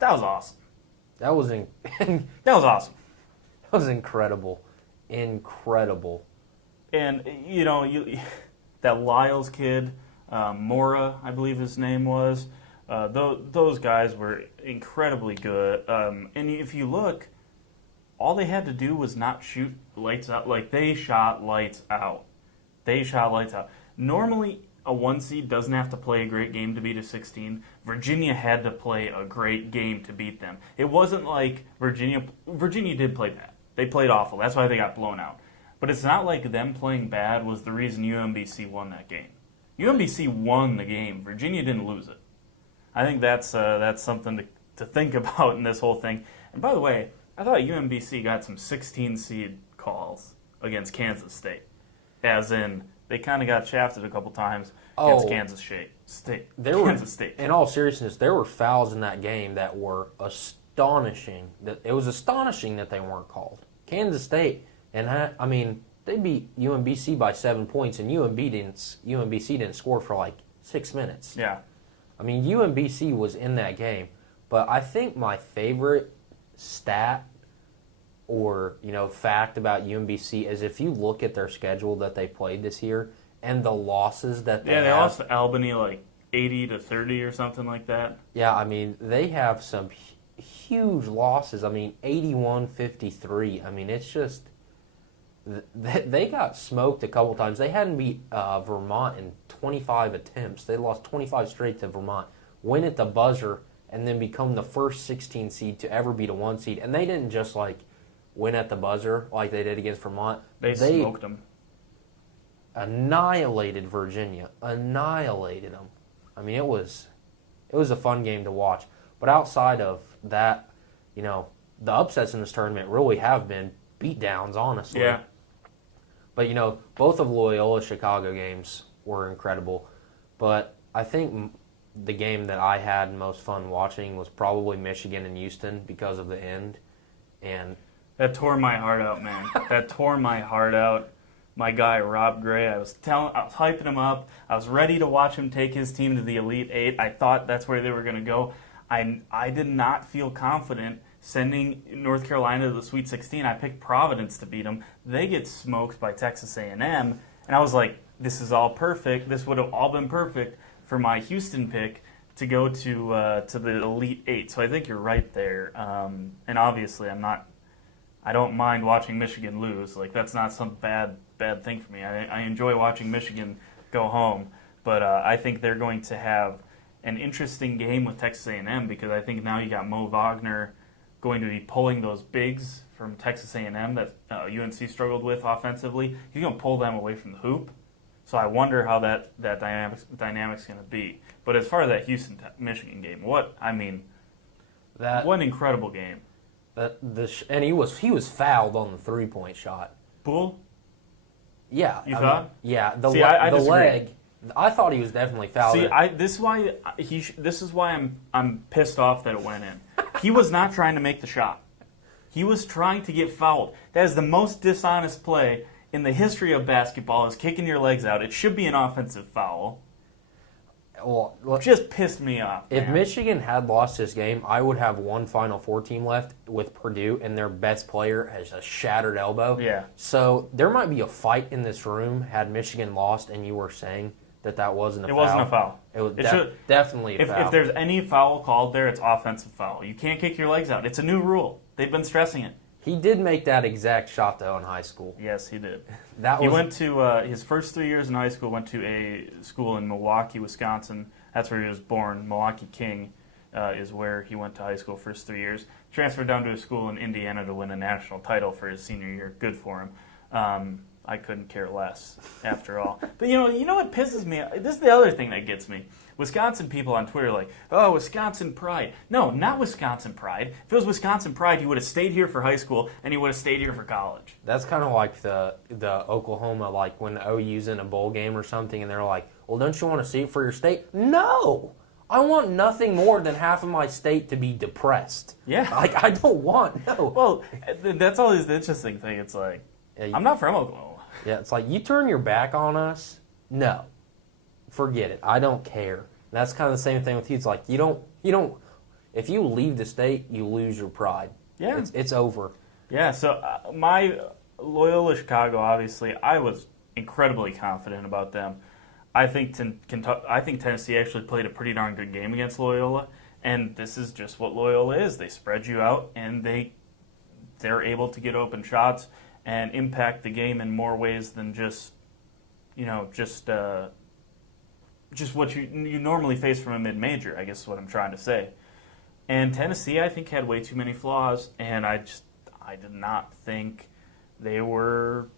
That was awesome. That was that was awesome. That was incredible. Incredible. And that Lyles kid, Mora, I believe his name was, those guys were incredibly good. And if you look, all they had to do was not shoot lights out. Like, they shot lights out. Normally, a 1 seed doesn't have to play a great game to beat a 16. Virginia had to play a great game to beat them. It wasn't like Virginia did play bad. They played awful. That's why they got blown out. But it's not like them playing bad was the reason UMBC won that game. UMBC won the game. Virginia didn't lose it. I think that's something to think about in this whole thing. And by the way, I thought UMBC got some 16 seed calls against Kansas State. As in, they kind of got shafted a couple times against Kansas State. Kansas State. In all seriousness, there were fouls in that game that were astonishing. It was astonishing that they weren't called. Kansas State, and I mean, they beat UMBC by 7 points, and UMBC didn't score for like 6 minutes. Yeah. I mean, UMBC was in that game, but I think my favorite stat or fact about UMBC is if you look at their schedule that they played this year and the losses that they lost to Albany like 80-30 or something like that. Yeah, I mean, they have some huge losses. I mean, 81-53. I mean, it's just they got smoked a couple times. They hadn't beat Vermont in 25 attempts. They lost 25 straight to Vermont, win at the buzzer, and then become the first 16 seed to ever beat a 1 seed. And they didn't just win at the buzzer like they did against Vermont. They smoked them. Annihilated Virginia. Annihilated them. I mean, it was a fun game to watch. But outside of that, the upsets in this tournament really have been beatdowns, honestly. Yeah. But, both of Loyola Chicago games were incredible. But I think the game that I had most fun watching was probably Michigan and Houston because of the end. And that tore my heart out, man. That tore my heart out. My guy, Rob Gray, I was hyping him up. I was ready to watch him take his team to the Elite Eight. I thought that's where they were going to go. I did not feel confident sending North Carolina to the Sweet 16. I picked Providence to beat them. They get smoked by Texas A&M. And I was like, this is all perfect. This would have all been perfect for my Houston pick to go to the Elite Eight. So I think you're right there. And obviously, I don't mind watching Michigan lose. That's not some bad thing for me. I enjoy watching Michigan go home, but I think they're going to have an interesting game with Texas A&M because I think now you got Mo Wagner going to be pulling those bigs from Texas A&M that UNC struggled with offensively. He's going to pull them away from the hoop. So I wonder how that dynamic's going to be. But as far as that Houston-Michigan game, what an incredible game. And he was fouled on the 3-point shot. Poole? Yeah. You thought? Yeah. I the disagree. leg. I thought he was definitely fouled. This is why I'm pissed off that it went in. He was not trying to make the shot. He was trying to get fouled. That is the most dishonest play in the history of basketball, is kicking your legs out. It should be an offensive foul. Well, just pissed me off. If man. Michigan had lost this game, I would have one Final Four team left with Purdue, and their best player has a shattered elbow. Yeah. So there might be a fight in this room had Michigan lost, and you were saying that wasn't a foul. It wasn't a foul. It was definitely a foul. If there's any foul called there, it's offensive foul. You can't kick your legs out. It's a new rule. They've been stressing it. He did make that exact shot, though, in high school. Yes, he did. He went to his first 3 years in high school, went to a school in Milwaukee, Wisconsin. That's where he was born. Milwaukee King is where he went to high school first 3 years. Transferred down to a school in Indiana to win a national title for his senior year. Good for him. I couldn't care less, after all. But you know what pisses me? This is the other thing that gets me. Wisconsin people on Twitter are like, oh, Wisconsin pride. No, not Wisconsin pride. If it was Wisconsin pride, he would have stayed here for high school and he would have stayed here for college. That's kind of like the Oklahoma, like when OU's in a bowl game or something, and they're like, well, don't you want to see it for your state? No! I want nothing more than half of my state to be depressed. Yeah. I don't want, no. Well, that's always the interesting thing. It's like, I'm not from Oklahoma. Yeah, it's like, you turn your back on us? No. Forget it. I don't care. And that's kind of the same thing with you. It's like, you don't, if you leave the state, you lose your pride. Yeah. It's over. Yeah, so my Loyola Chicago, obviously, I was incredibly confident about them. I think Tennessee actually played a pretty darn good game against Loyola, and this is just what Loyola is. They spread you out, and they're able to get open shots and impact the game in more ways than just what you normally face from a mid-major, I guess is what I'm trying to say. And Tennessee, I think, had way too many flaws, and I did not think they were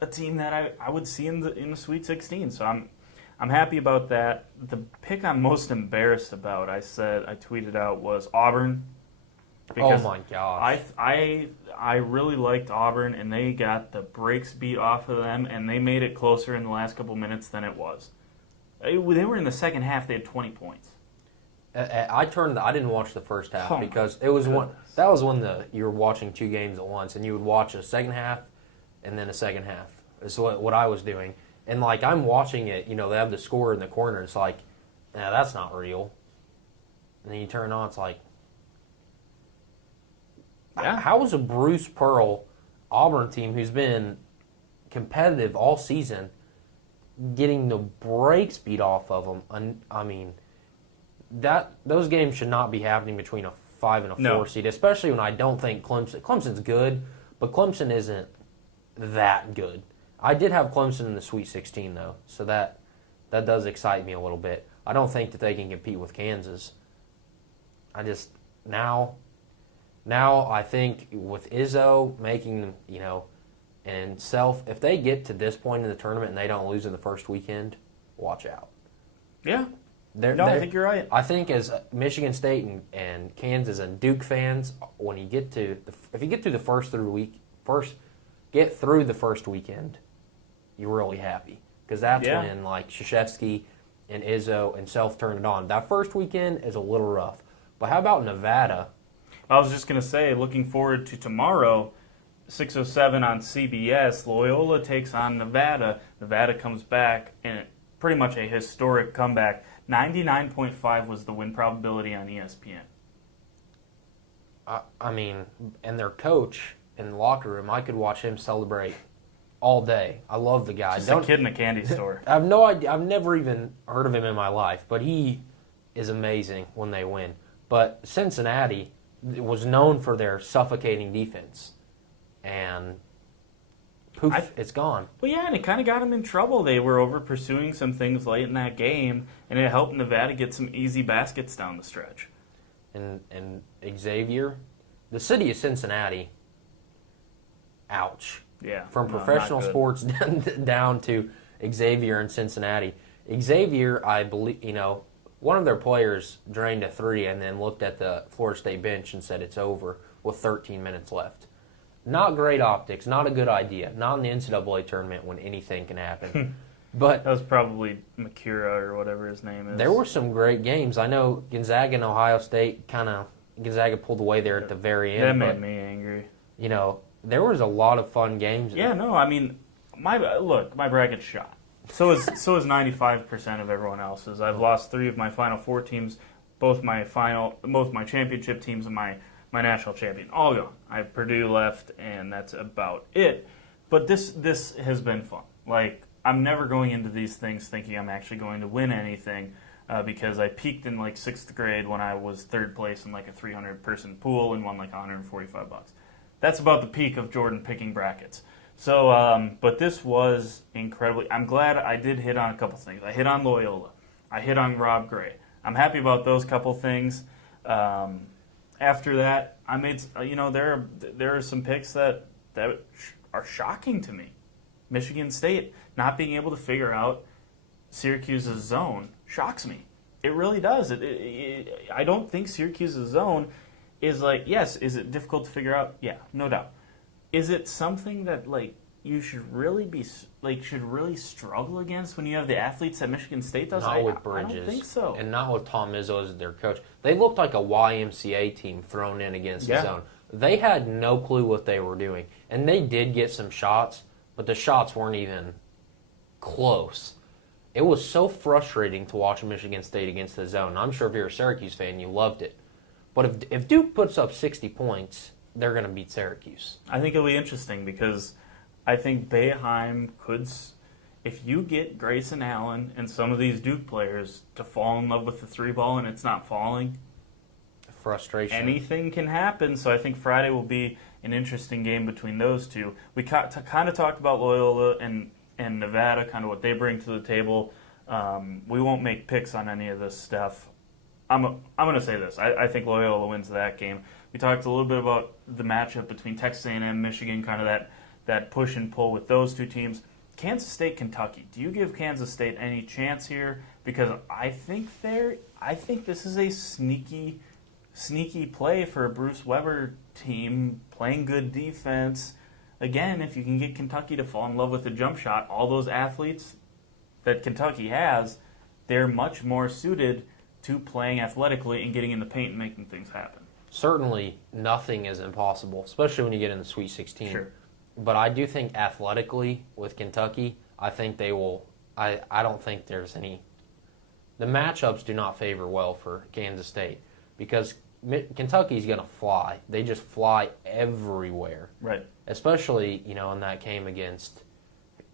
a team that I would see in the Sweet 16. So I'm happy about that. The pick I'm most embarrassed about, I tweeted out, was Auburn. Oh my gosh! I really liked Auburn, and they got the brakes beat off of them, and they made it closer in the last couple minutes than it was. They were in the second half. They had 20 points. I didn't watch the first half Oh because it was one. That was when you were watching two games at once, and you would watch a second half, and then a second half. Is what I was doing, and like I'm watching it. They have the score in the corner. It's like, nah, that's not real. And then you turn it on. It's like, yeah. How is a Bruce Pearl Auburn team who's been competitive all season getting the brakes beat off of them? I mean, those games should not be happening between a 5 and a 4 seed, especially when I don't think Clemson's good, but Clemson isn't that good. I did have Clemson in the Sweet 16 though, so that does excite me a little bit. I don't think that they can compete with Kansas. I just now I think with Izzo making, and Self, if they get to this point in the tournament and they don't lose in the first weekend, watch out. Yeah. I think you're right. I think as Michigan State and Kansas and Duke fans, when you get to if you get through get through the first weekend, you're really happy because that's when like Krzyzewski and Izzo and Self turn it on. That first weekend is a little rough, but how about Nevada? I was just gonna say, looking forward to tomorrow, 6:07 on CBS. Loyola takes on Nevada. Nevada comes back in pretty much a historic comeback. 99.5 was the win probability on ESPN. I mean, and their coach in the locker room, I could watch him celebrate all day. I love the guy. Just a kid in a candy store. I have no idea. I've never even heard of him in my life, but he is amazing when they win. But Cincinnati was known for their suffocating defense, and poof, it's gone. Well, yeah, and it kind of got them in trouble. They were over pursuing some things late in that game, and it helped Nevada get some easy baskets down the stretch. And Xavier, the city of Cincinnati, ouch. Yeah. From professional sports down to Xavier and Cincinnati. Xavier, I believe, one of their players drained a 3 and then looked at the Florida State bench and said it's over with 13 minutes left. Not great optics, not a good idea. Not in the NCAA tournament when anything can happen. But that was probably Makura or whatever his name is. There were some great games. I know Gonzaga and Ohio State Gonzaga pulled away there at the very end. That made me angry. There was a lot of fun games. Yeah, no, I mean, my bracket's shot. So is 95% of everyone else's. I've lost 3 of my Final Four teams, both my championship teams and my national champion, all gone. I have Purdue left, and that's about it. But this has been fun. Like, I'm never going into these things thinking I'm actually going to win anything because I peaked in like 6th grade when I was 3rd place in like a 300-person pool and won like $145. That's about the peak of Jordan picking brackets. So, but this was incredibly. I'm glad I did hit on a couple things. I hit on Loyola. I hit on Rob Gray. I'm happy about those couple things. After that, I made. There are some picks that are shocking to me. Michigan State not being able to figure out Syracuse's zone shocks me. It really does. I don't think Syracuse's zone is like, yes, is it difficult to figure out? Yeah, no doubt. Is it something that like you should really struggle against when you have the athletes that Michigan State does? Not with Bridges. I don't think so. And not with Tom Izzo as their coach. They looked like a YMCA team thrown in against the zone. They had no clue what they were doing. And they did get some shots, but the shots weren't even close. It was so frustrating to watch Michigan State against the zone. I'm sure if you're a Syracuse fan, you loved it. But if Duke puts up 60 points, they're going to beat Syracuse. I think it'll be interesting because I think Boeheim could, if you get Grayson Allen and some of these Duke players to fall in love with the 3-ball and it's not falling, frustration. Anything can happen. So I think Friday will be an interesting game between those two. We kind of talked about Loyola and Nevada, kind of what they bring to the table. We won't make picks on any of this stuff. I'm going to say this. I think Loyola wins that game. We talked a little bit about the matchup between Texas A&M and Michigan, kind of that push and pull with those two teams. Kansas State, Kentucky. Do you give Kansas State any chance here? Because I think this is a sneaky sneaky play for a Bruce Weber team playing good defense. Again, if you can get Kentucky to fall in love with the jump shot, all those athletes that Kentucky has, they're much more suited to playing athletically and getting in the paint and making things happen. Certainly, nothing is impossible, especially when you get in the Sweet 16. Sure. But I do think athletically with Kentucky, I think they will. I don't think there's any. The matchups do not favor well for Kansas State because Kentucky's going to fly. They just fly everywhere. Right. Especially, in that game against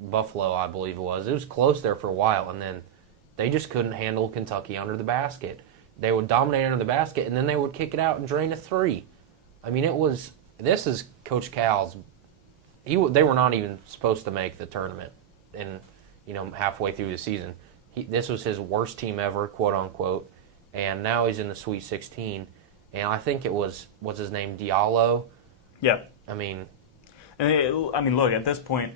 Buffalo, I believe it was. It was close there for a while, and then they just couldn't handle Kentucky under the basket. They would dominate under the basket, and then they would kick it out and drain a three. I mean, this is Coach Cal's. They were not even supposed to make the tournament, and halfway through the season, this was his worst team ever, quote unquote, and now he's in the Sweet 16, and I think it was what's his name, Diallo. Yeah. I mean, look, at this point,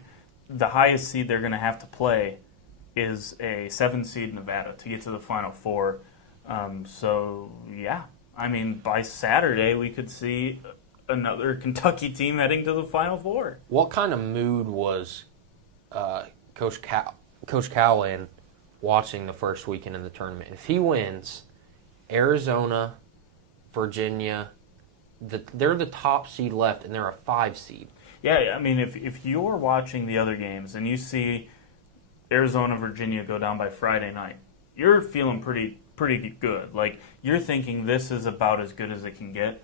the highest seed they're going to have to play is a 7-seed Nevada to get to the Final Four. So, yeah. By Saturday, we could see another Kentucky team heading to the Final Four. What kind of mood was Coach Cal in watching the first weekend of the tournament? If he wins, Arizona, Virginia, they're the top seed left, and they're a 5 seed. Yeah, if you're watching the other games and you see Arizona, Virginia go down by Friday night, you're feeling pretty good. Like, you're thinking this is about as good as it can get,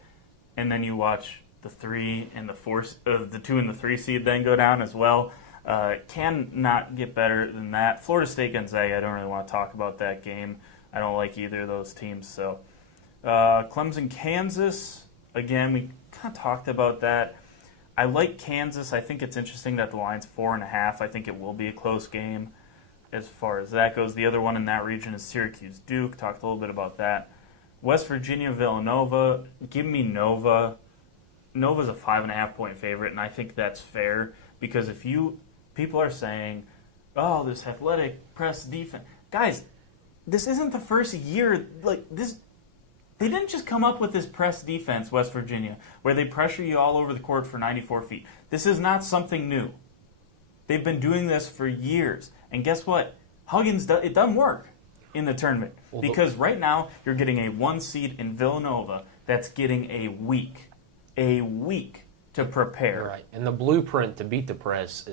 and then you watch the 3 and the 4, the 2 and the 3 seed then go down as well. Can not get better than that. Florida State Gonzaga, I don't really want to talk about that game. I don't like either of those teams. So, Clemson, Kansas, again, we kind of talked about that. I like Kansas. I think it's interesting that the line's 4.5. I think it will be a close game as far as that goes. The other one in that region is Syracuse-Duke. Talked a little bit about that. West Virginia-Villanova. Give me Nova. Nova's a 5.5-point favorite, and I think that's fair because people are saying, oh, this athletic press defense. Guys, this isn't the first year. They didn't just come up with this press defense, West Virginia, where they pressure you all over the court for 94 feet. This is not something new. They've been doing this for years. And guess what? Huggins, it doesn't work in the tournament. Because right now, you're getting a 1 seed in Villanova that's getting a week to prepare. Right. And the blueprint to beat the press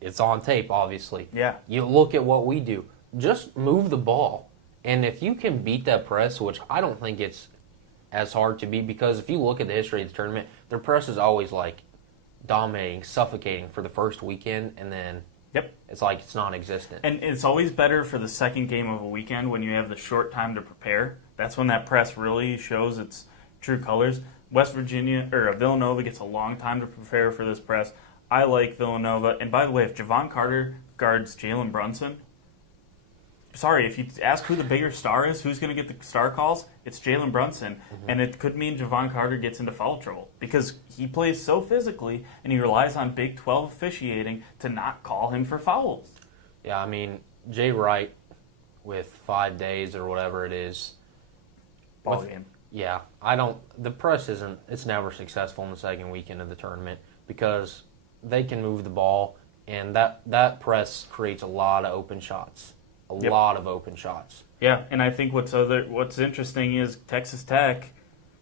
it's on tape, obviously. Yeah. You look at what we do. Just move the ball. And if you can beat that press, which I don't think it's as hard to beat, because if you look at the history of the tournament, their press is always dominating, suffocating for the first weekend, and then it's like it's non-existent. And it's always better for the second game of a weekend when you have the short time to prepare. That's when that press really shows its true colors. Villanova gets a long time to prepare for this press. I like Villanova. And by the way, if Javon Carter guards Jalen Brunson, if you ask who the bigger star is, who's going to get the star calls, it's Jalen Brunson. Mm-hmm. And it could mean Javon Carter gets into foul trouble because he plays so physically and he relies on Big 12 officiating to not call him for fouls. Yeah, Jay Wright with 5 days or whatever it is. Ball game. Yeah, the press it's never successful in the second weekend of the tournament because they can move the ball and that press creates a lot of open shots. A lot of open shots. Yeah, and I think what's interesting is Texas Tech,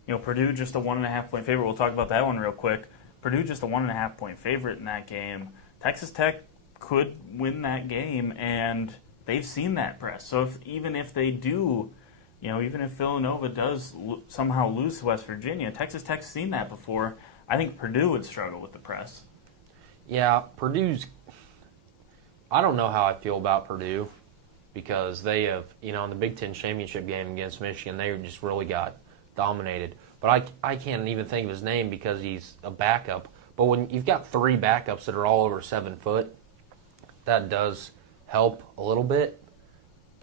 Purdue just a 1.5-point favorite. We'll talk about that one real quick. Purdue just a 1.5-point favorite in that game. Texas Tech could win that game, and they've seen that press. So even if they do, even if Villanova does somehow lose to West Virginia, Texas Tech's seen that before. I think Purdue would struggle with the press. Yeah, I don't know how I feel about Purdue. Because they have, in the Big Ten championship game against Michigan, they just really got dominated. But I can't even think of his name because he's a backup. But when you've got 3 backups that are all over 7 foot, that does help a little bit.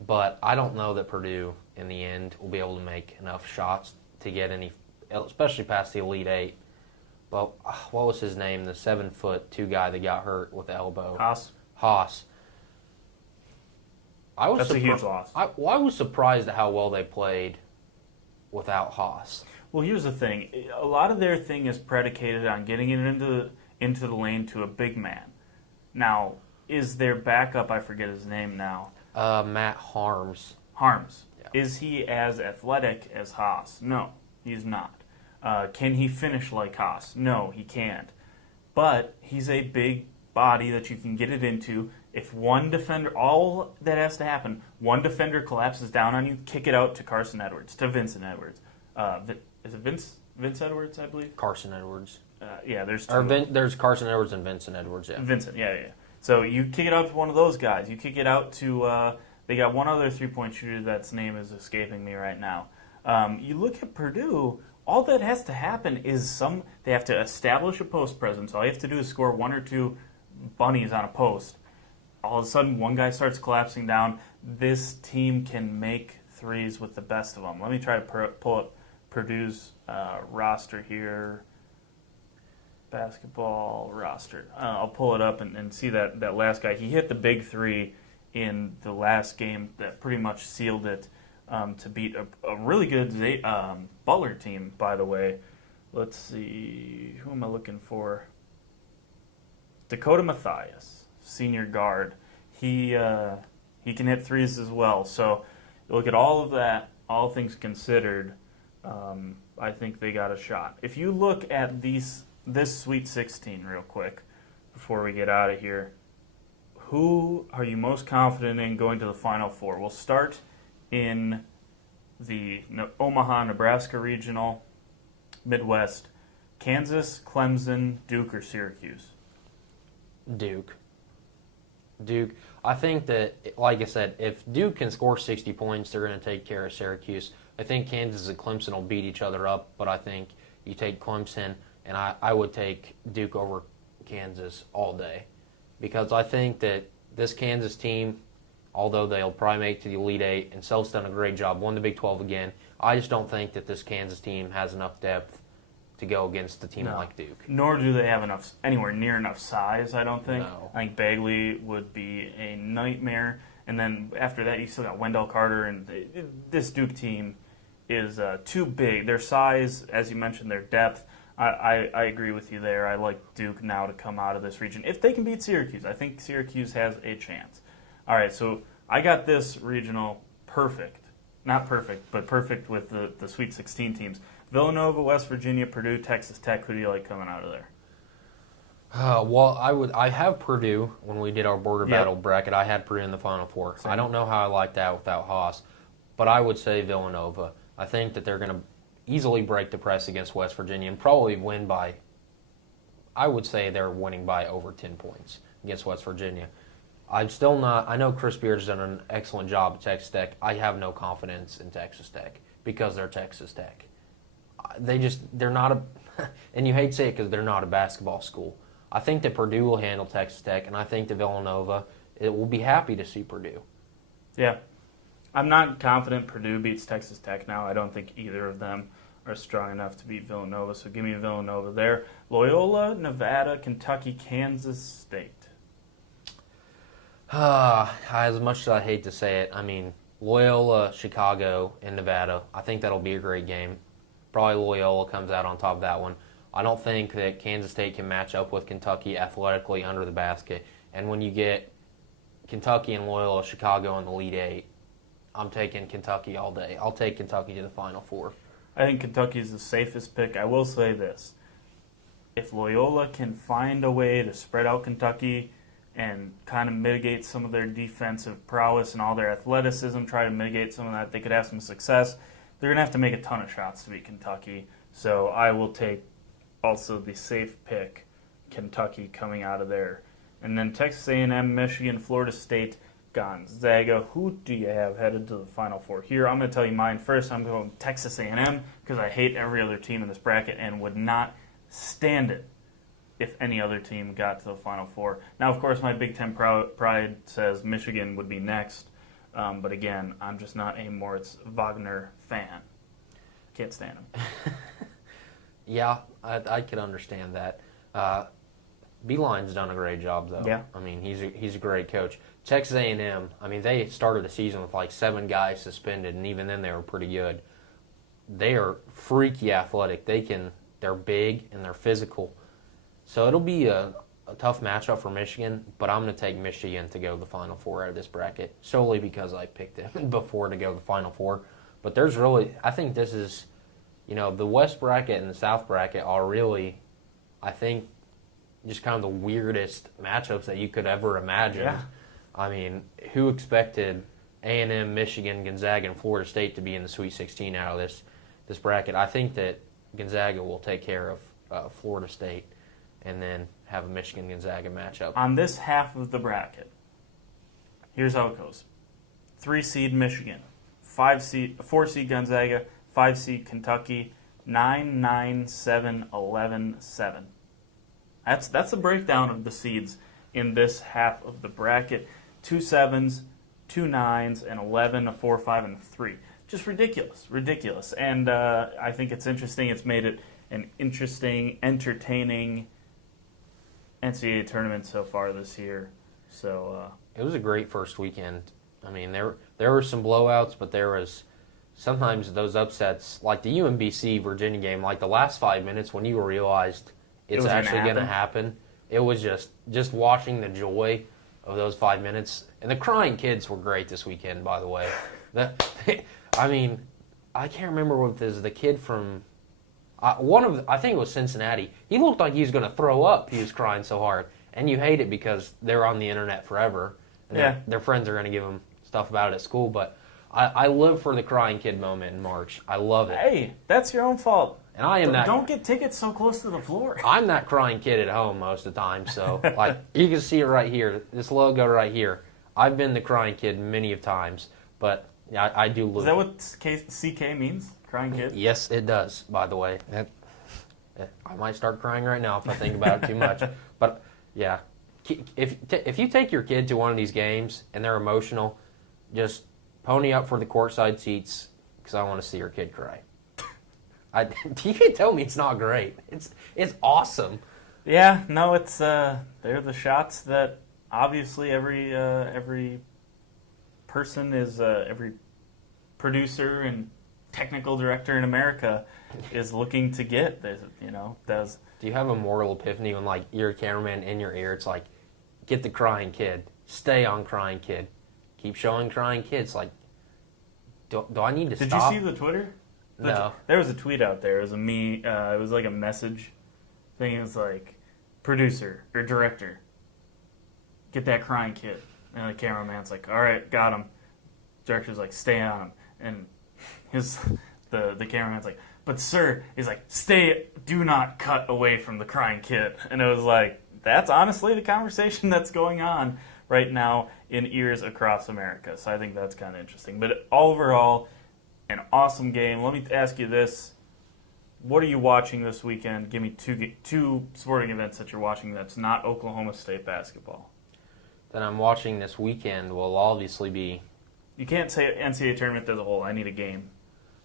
But I don't know that Purdue, in the end, will be able to make enough shots to get any, especially past the Elite 8. But what was his name? The 7'2" guy that got hurt with the elbow. Haas. That's a huge loss. I was surprised at how well they played without Haas. Well, here's the thing. A lot of their thing is predicated on getting it into the lane to a big man. Now, is their backup, I forget his name now, Matt Harms. Harms. Yeah. Is he as athletic as Haas? No, he's not. Can he finish like Haas? No, he can't. But he's a big body that you can get it into. If one defender, all that has to happen, one defender collapses down on you, kick it out to Carson Edwards, to Vincent Edwards. Is it Vince Edwards, I believe? Carson Edwards. Yeah, there's two. Or there's Carson Edwards and Vincent Edwards, yeah. Vincent, yeah. So you kick it out to one of those guys. You kick it out to, they got one other three-point shooter that's name is escaping me right now. You look at Purdue, all that has to happen is they have to establish a post presence. All you have to do is score one or two bunnies on a post. All of a sudden, one guy starts collapsing down. This team can make threes with the best of them. Let me try to pull up Purdue's roster here. Basketball roster. I'll pull it up and see that last guy. He hit the big three in the last game that pretty much sealed it to beat a really good Butler team, by the way. Let's see. Who am I looking for? Dakota Mathias, senior guard. He can hit threes as well. So you look at all of that, all things considered, I think they got a shot. If you look at this Sweet 16 real quick before we get out of here, who are you most confident in going to the Final Four? We'll start in the Omaha, Nebraska regional, Midwest, Kansas, Clemson, Duke, or Syracuse? Duke. I think that, like I said, if Duke can score 60 points, they're going to take care of Syracuse. I think Kansas and Clemson will beat each other up, but I think you take Clemson, and I would take Duke over Kansas all day. Because I think that this Kansas team, although they'll probably make it to the Elite Eight, and Self's done a great job, won the Big 12 again, I just don't think that this Kansas team has enough depth to go against a team like Duke. Nor do they have anywhere near enough size, I don't think. No. I think Bagley would be a nightmare. And then after that, you still got Wendell Carter, and this Duke team is too big. Their size, as you mentioned, their depth, I agree with you there. I like Duke now to come out of this region. If they can beat Syracuse, I think Syracuse has a chance. All right, so I got this regional perfect. Not perfect, but perfect with the Sweet 16 teams. Villanova, West Virginia, Purdue, Texas Tech. Who do you like coming out of there? Well, I have Purdue when we did our border battle bracket. I had Purdue in the Final Four. Same. I don't know how I like that without Haas, but I would say Villanova. I think that they're going to easily break the press against West Virginia and probably win by, I would say they're winning by over 10 points against West Virginia. I'm still not, I know Chris Beard's done an excellent job at Texas Tech. I have no confidence in Texas Tech because they're Texas Tech. They're not a, and you hate to say it because they're not a basketball school. I think that Purdue will handle Texas Tech, and I think that Villanova, it will be happy to see Purdue. Yeah. I'm not confident Purdue beats Texas Tech now. I don't think either of them are strong enough to beat Villanova, so give me Villanova there. Loyola, Nevada, Kentucky, Kansas State. As much as I hate to say it, I mean, Loyola, Chicago, and Nevada, I think that'll be a great game. Probably Loyola comes out on top of that one. I don't think that Kansas State can match up with Kentucky athletically under the basket. And when you get Kentucky and Loyola, Chicago in the Elite Eight, I'm taking Kentucky all day. I'll take Kentucky to the Final Four. I think Kentucky is the safest pick. I will say this. If Loyola can find a way to spread out Kentucky and kind of mitigate some of their defensive prowess and all their athleticism, try to mitigate some of that, they could have some success. They're going to have to make a ton of shots to beat Kentucky. So I will take also the safe pick, Kentucky, coming out of there. And then Texas A&M, Michigan, Florida State, Gonzaga. Who do you have headed to the Final Four? Here, I'm going to tell you mine first. I'm going Texas A&M because I hate every other team in this bracket and would not stand it if any other team got to the Final Four. Now, of course, my Big Ten pride says Michigan would be next. But again, I'm just not a Moritz Wagner fan. Can't stand him. Yeah, I can understand that. Beeline's done a great job, though. Yeah. I mean, he's a great coach. Texas A&M, I mean, they started the season with like 7 guys suspended, and even then they were pretty good. they are freaky athletic. They're big and they're physical. So it'll be a tough matchup for Michigan, but I'm going to take Michigan to go to the Final Four out of this bracket solely because I picked it before to go to the Final Four. But I think this is, the West bracket and the South bracket are really, I think, just kind of the weirdest matchups that you could ever imagine. Yeah. I mean, who expected A&M, Michigan, Gonzaga, and Florida State to be in the Sweet 16 out of this bracket? I think that Gonzaga will take care of Florida State and then have a Michigan-Gonzaga matchup. On this half of the bracket, here's how it goes. 3-seed Michigan, 4-seed Gonzaga, 5-seed Kentucky, 9, 9, 7, 11, 7. That's a breakdown of the seeds in this half of the bracket. 2 7s, 2 9s, and 11, a 4, 5, and 3. Just ridiculous. And I think it's interesting. It's made it an interesting, entertaining NCAA tournament so far this year. So it was a great first weekend. I mean, there were some blowouts, but there was sometimes those upsets, like the UMBC Virginia game, like the last 5 minutes when you realized it's actually going to happen. It was just watching the joy of those 5 minutes. And the crying kids were great this weekend, by the way. I mean, I can't remember what this is. The kid from I think it was Cincinnati. He looked like he was going to throw up. He was crying so hard. And you hate it because they're on the internet forever. And their friends are going to give them stuff about it at school. But I live for the crying kid moment in March. I love it. Hey, that's your own fault. And I am Don't get tickets so close to the floor. I'm that crying kid at home most of the time. So, like, you can see it right here. This logo right here. I've been the crying kid many of times. But I do live. Is that what CK means? Crying kid? Yes, it does, by the way. I might start crying right now if I think about it too much. But, yeah. If you take your kid to one of these games and they're emotional, just pony up for the courtside seats because I want to see your kid cry. You can't tell me it's not great. It's awesome. Yeah, no, it's they're the shots that obviously every person is every producer and technical director in America is looking to get. Does. Do you have a moral epiphany when, like, you're a cameraman in your ear? It's like, get the crying kid, stay on crying kid, keep showing crying kids. Like, do I need to stop? Did you see the Twitter? No. There was a tweet out there. It was it was like a message thing. It was like, producer or director, get that crying kid. And the cameraman's like, all right, got him. Director's like, stay on him. And the cameraman's like, but sir, he's like, do not cut away from the crying kid. And it was like, that's honestly the conversation that's going on right now in ears across America. So I think that's kind of interesting. But overall, an awesome game. Let me ask you this. What are you watching this weekend? Give me two sporting events that you're watching that's not Oklahoma State basketball. That I'm watching this weekend will obviously be... You can't say NCAA tournament as a whole. I need a game.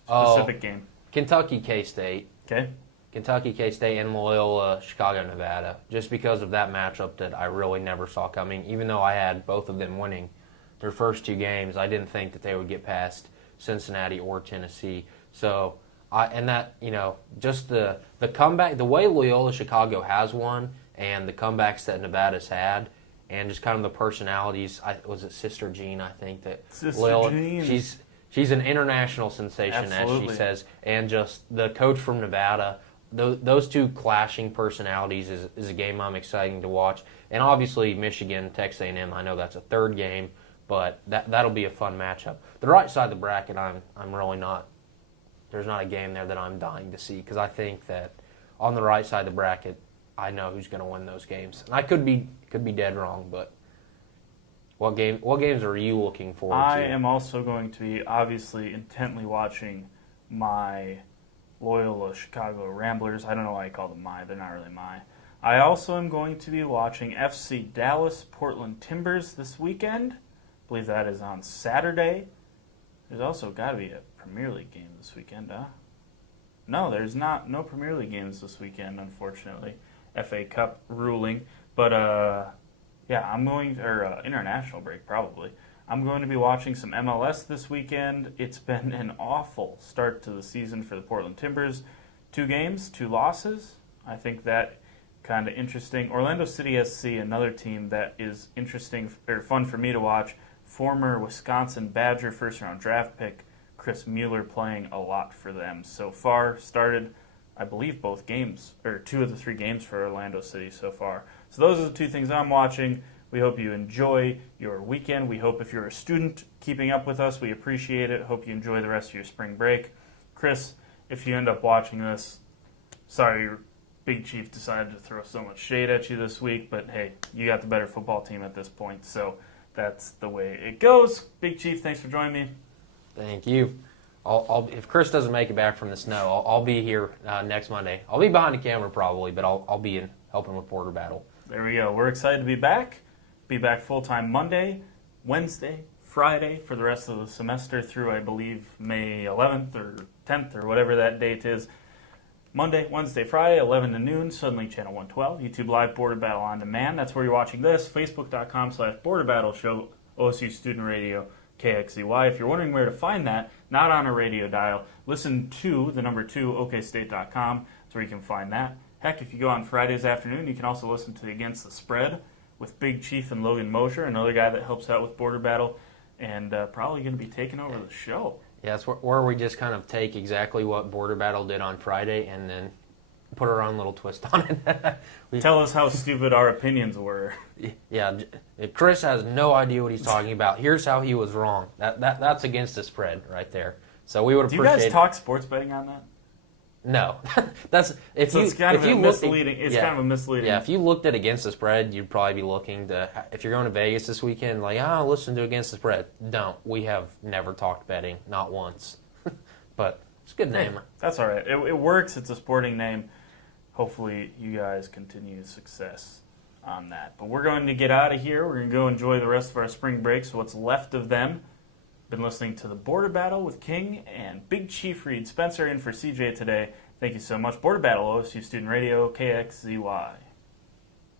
Specific game. Kentucky K-State. Okay. Kentucky K-State and Loyola Chicago, Nevada. Just because of that matchup that I really never saw coming. Even though I had both of them winning their first two games, I didn't think that they would get past Cincinnati or Tennessee. So, just the comeback, the way Loyola Chicago has won and the comebacks that Nevada's had, and just kind of the personalities. Was it Sister Jean, I think, that Sister Loyola, Jean. She's an international sensation, Absolutely. as she says. And just the coach from Nevada, those two clashing personalities is a game I'm excited to watch. And obviously Michigan, Texas A&M, I know that's a third game, but that'll be a fun matchup. The right side of the bracket, I'm really not. There's not a game there that I'm dying to see because I think that on the right side of the bracket, I know who's going to win those games. And I could be dead wrong, but what games are you looking forward to? I am also going to be obviously intently watching my Loyola Chicago Ramblers. I don't know why I call them my. They're not really my. I also am going to be watching FC Dallas Portland Timbers this weekend. I believe that is on Saturday. There's also got to be a Premier League game this weekend, huh? No, there's not. No Premier League games this weekend, unfortunately. FA Cup ruling. But, yeah, I'm going, or international break probably. I'm going to be watching some MLS this weekend. It's been an awful start to the season for the Portland Timbers. 2 games, 2 losses. I think that kind of interesting. Orlando City SC, another team that is interesting or fun for me to watch. Former Wisconsin Badger first-round draft pick Chris Mueller playing a lot for them. So far, started, I believe, both games, or 2 of the 3 games for Orlando City so far. So those are the 2 things I'm watching. We hope you enjoy your weekend. We hope if you're a student keeping up with us, we appreciate it. Hope you enjoy the rest of your spring break. Chris, if you end up watching this, sorry your Big Chief decided to throw so much shade at you this week, but hey, you got the better football team at this point, so that's the way it goes. Big Chief, thanks for joining me. Thank you. If Chris doesn't make it back from the snow, I'll be here next Monday. I'll be behind the camera probably, but I'll be in helping with Border Battle. There we go. We're excited to be back. Be back full-time Monday, Wednesday, Friday for the rest of the semester through, I believe, May 11th or 10th or whatever that date is. Monday, Wednesday, Friday, 11 to noon, suddenly Channel 112, YouTube Live, Border Battle On Demand. That's where you're watching this. Facebook.com/Border Battle Show, OSU Student Radio, KXCY. If you're wondering where to find that, not on a radio dial, listen to the number 2, OKState.com. That's where you can find that. Heck, if you go on Fridays afternoon, you can also listen to Against the Spread with Big Chief and Logan Mosher, another guy that helps out with Border Battle, and probably going to be taking over the show. Yeah, it's where we just kind of take exactly what Border Battle did on Friday and then put our own little twist on it. Tell us how stupid our opinions were. Yeah, if Chris has no idea what he's talking about, here's how he was wrong. That's against the spread right there. So we would Do you appreciate. guys talk sports betting on that? No, that's if So you it's kind if of you a misleading. It's yeah. kind of a misleading. Yeah, if you looked at against the spread, you'd probably be looking to, if you're going to Vegas this weekend, like, listen to against the spread. Don't. We have never talked betting, not once. But it's a good name. That's all right. It works. It's a sporting name. Hopefully, you guys continue success on that. But we're going to get out of here. We're going to go enjoy the rest of our spring break. So what's left of them. Been listening to the Border Battle with King and Big Chief Reed. Spencer in for CJ today. Thank you so much. Border Battle, OSU Student Radio, KXZY.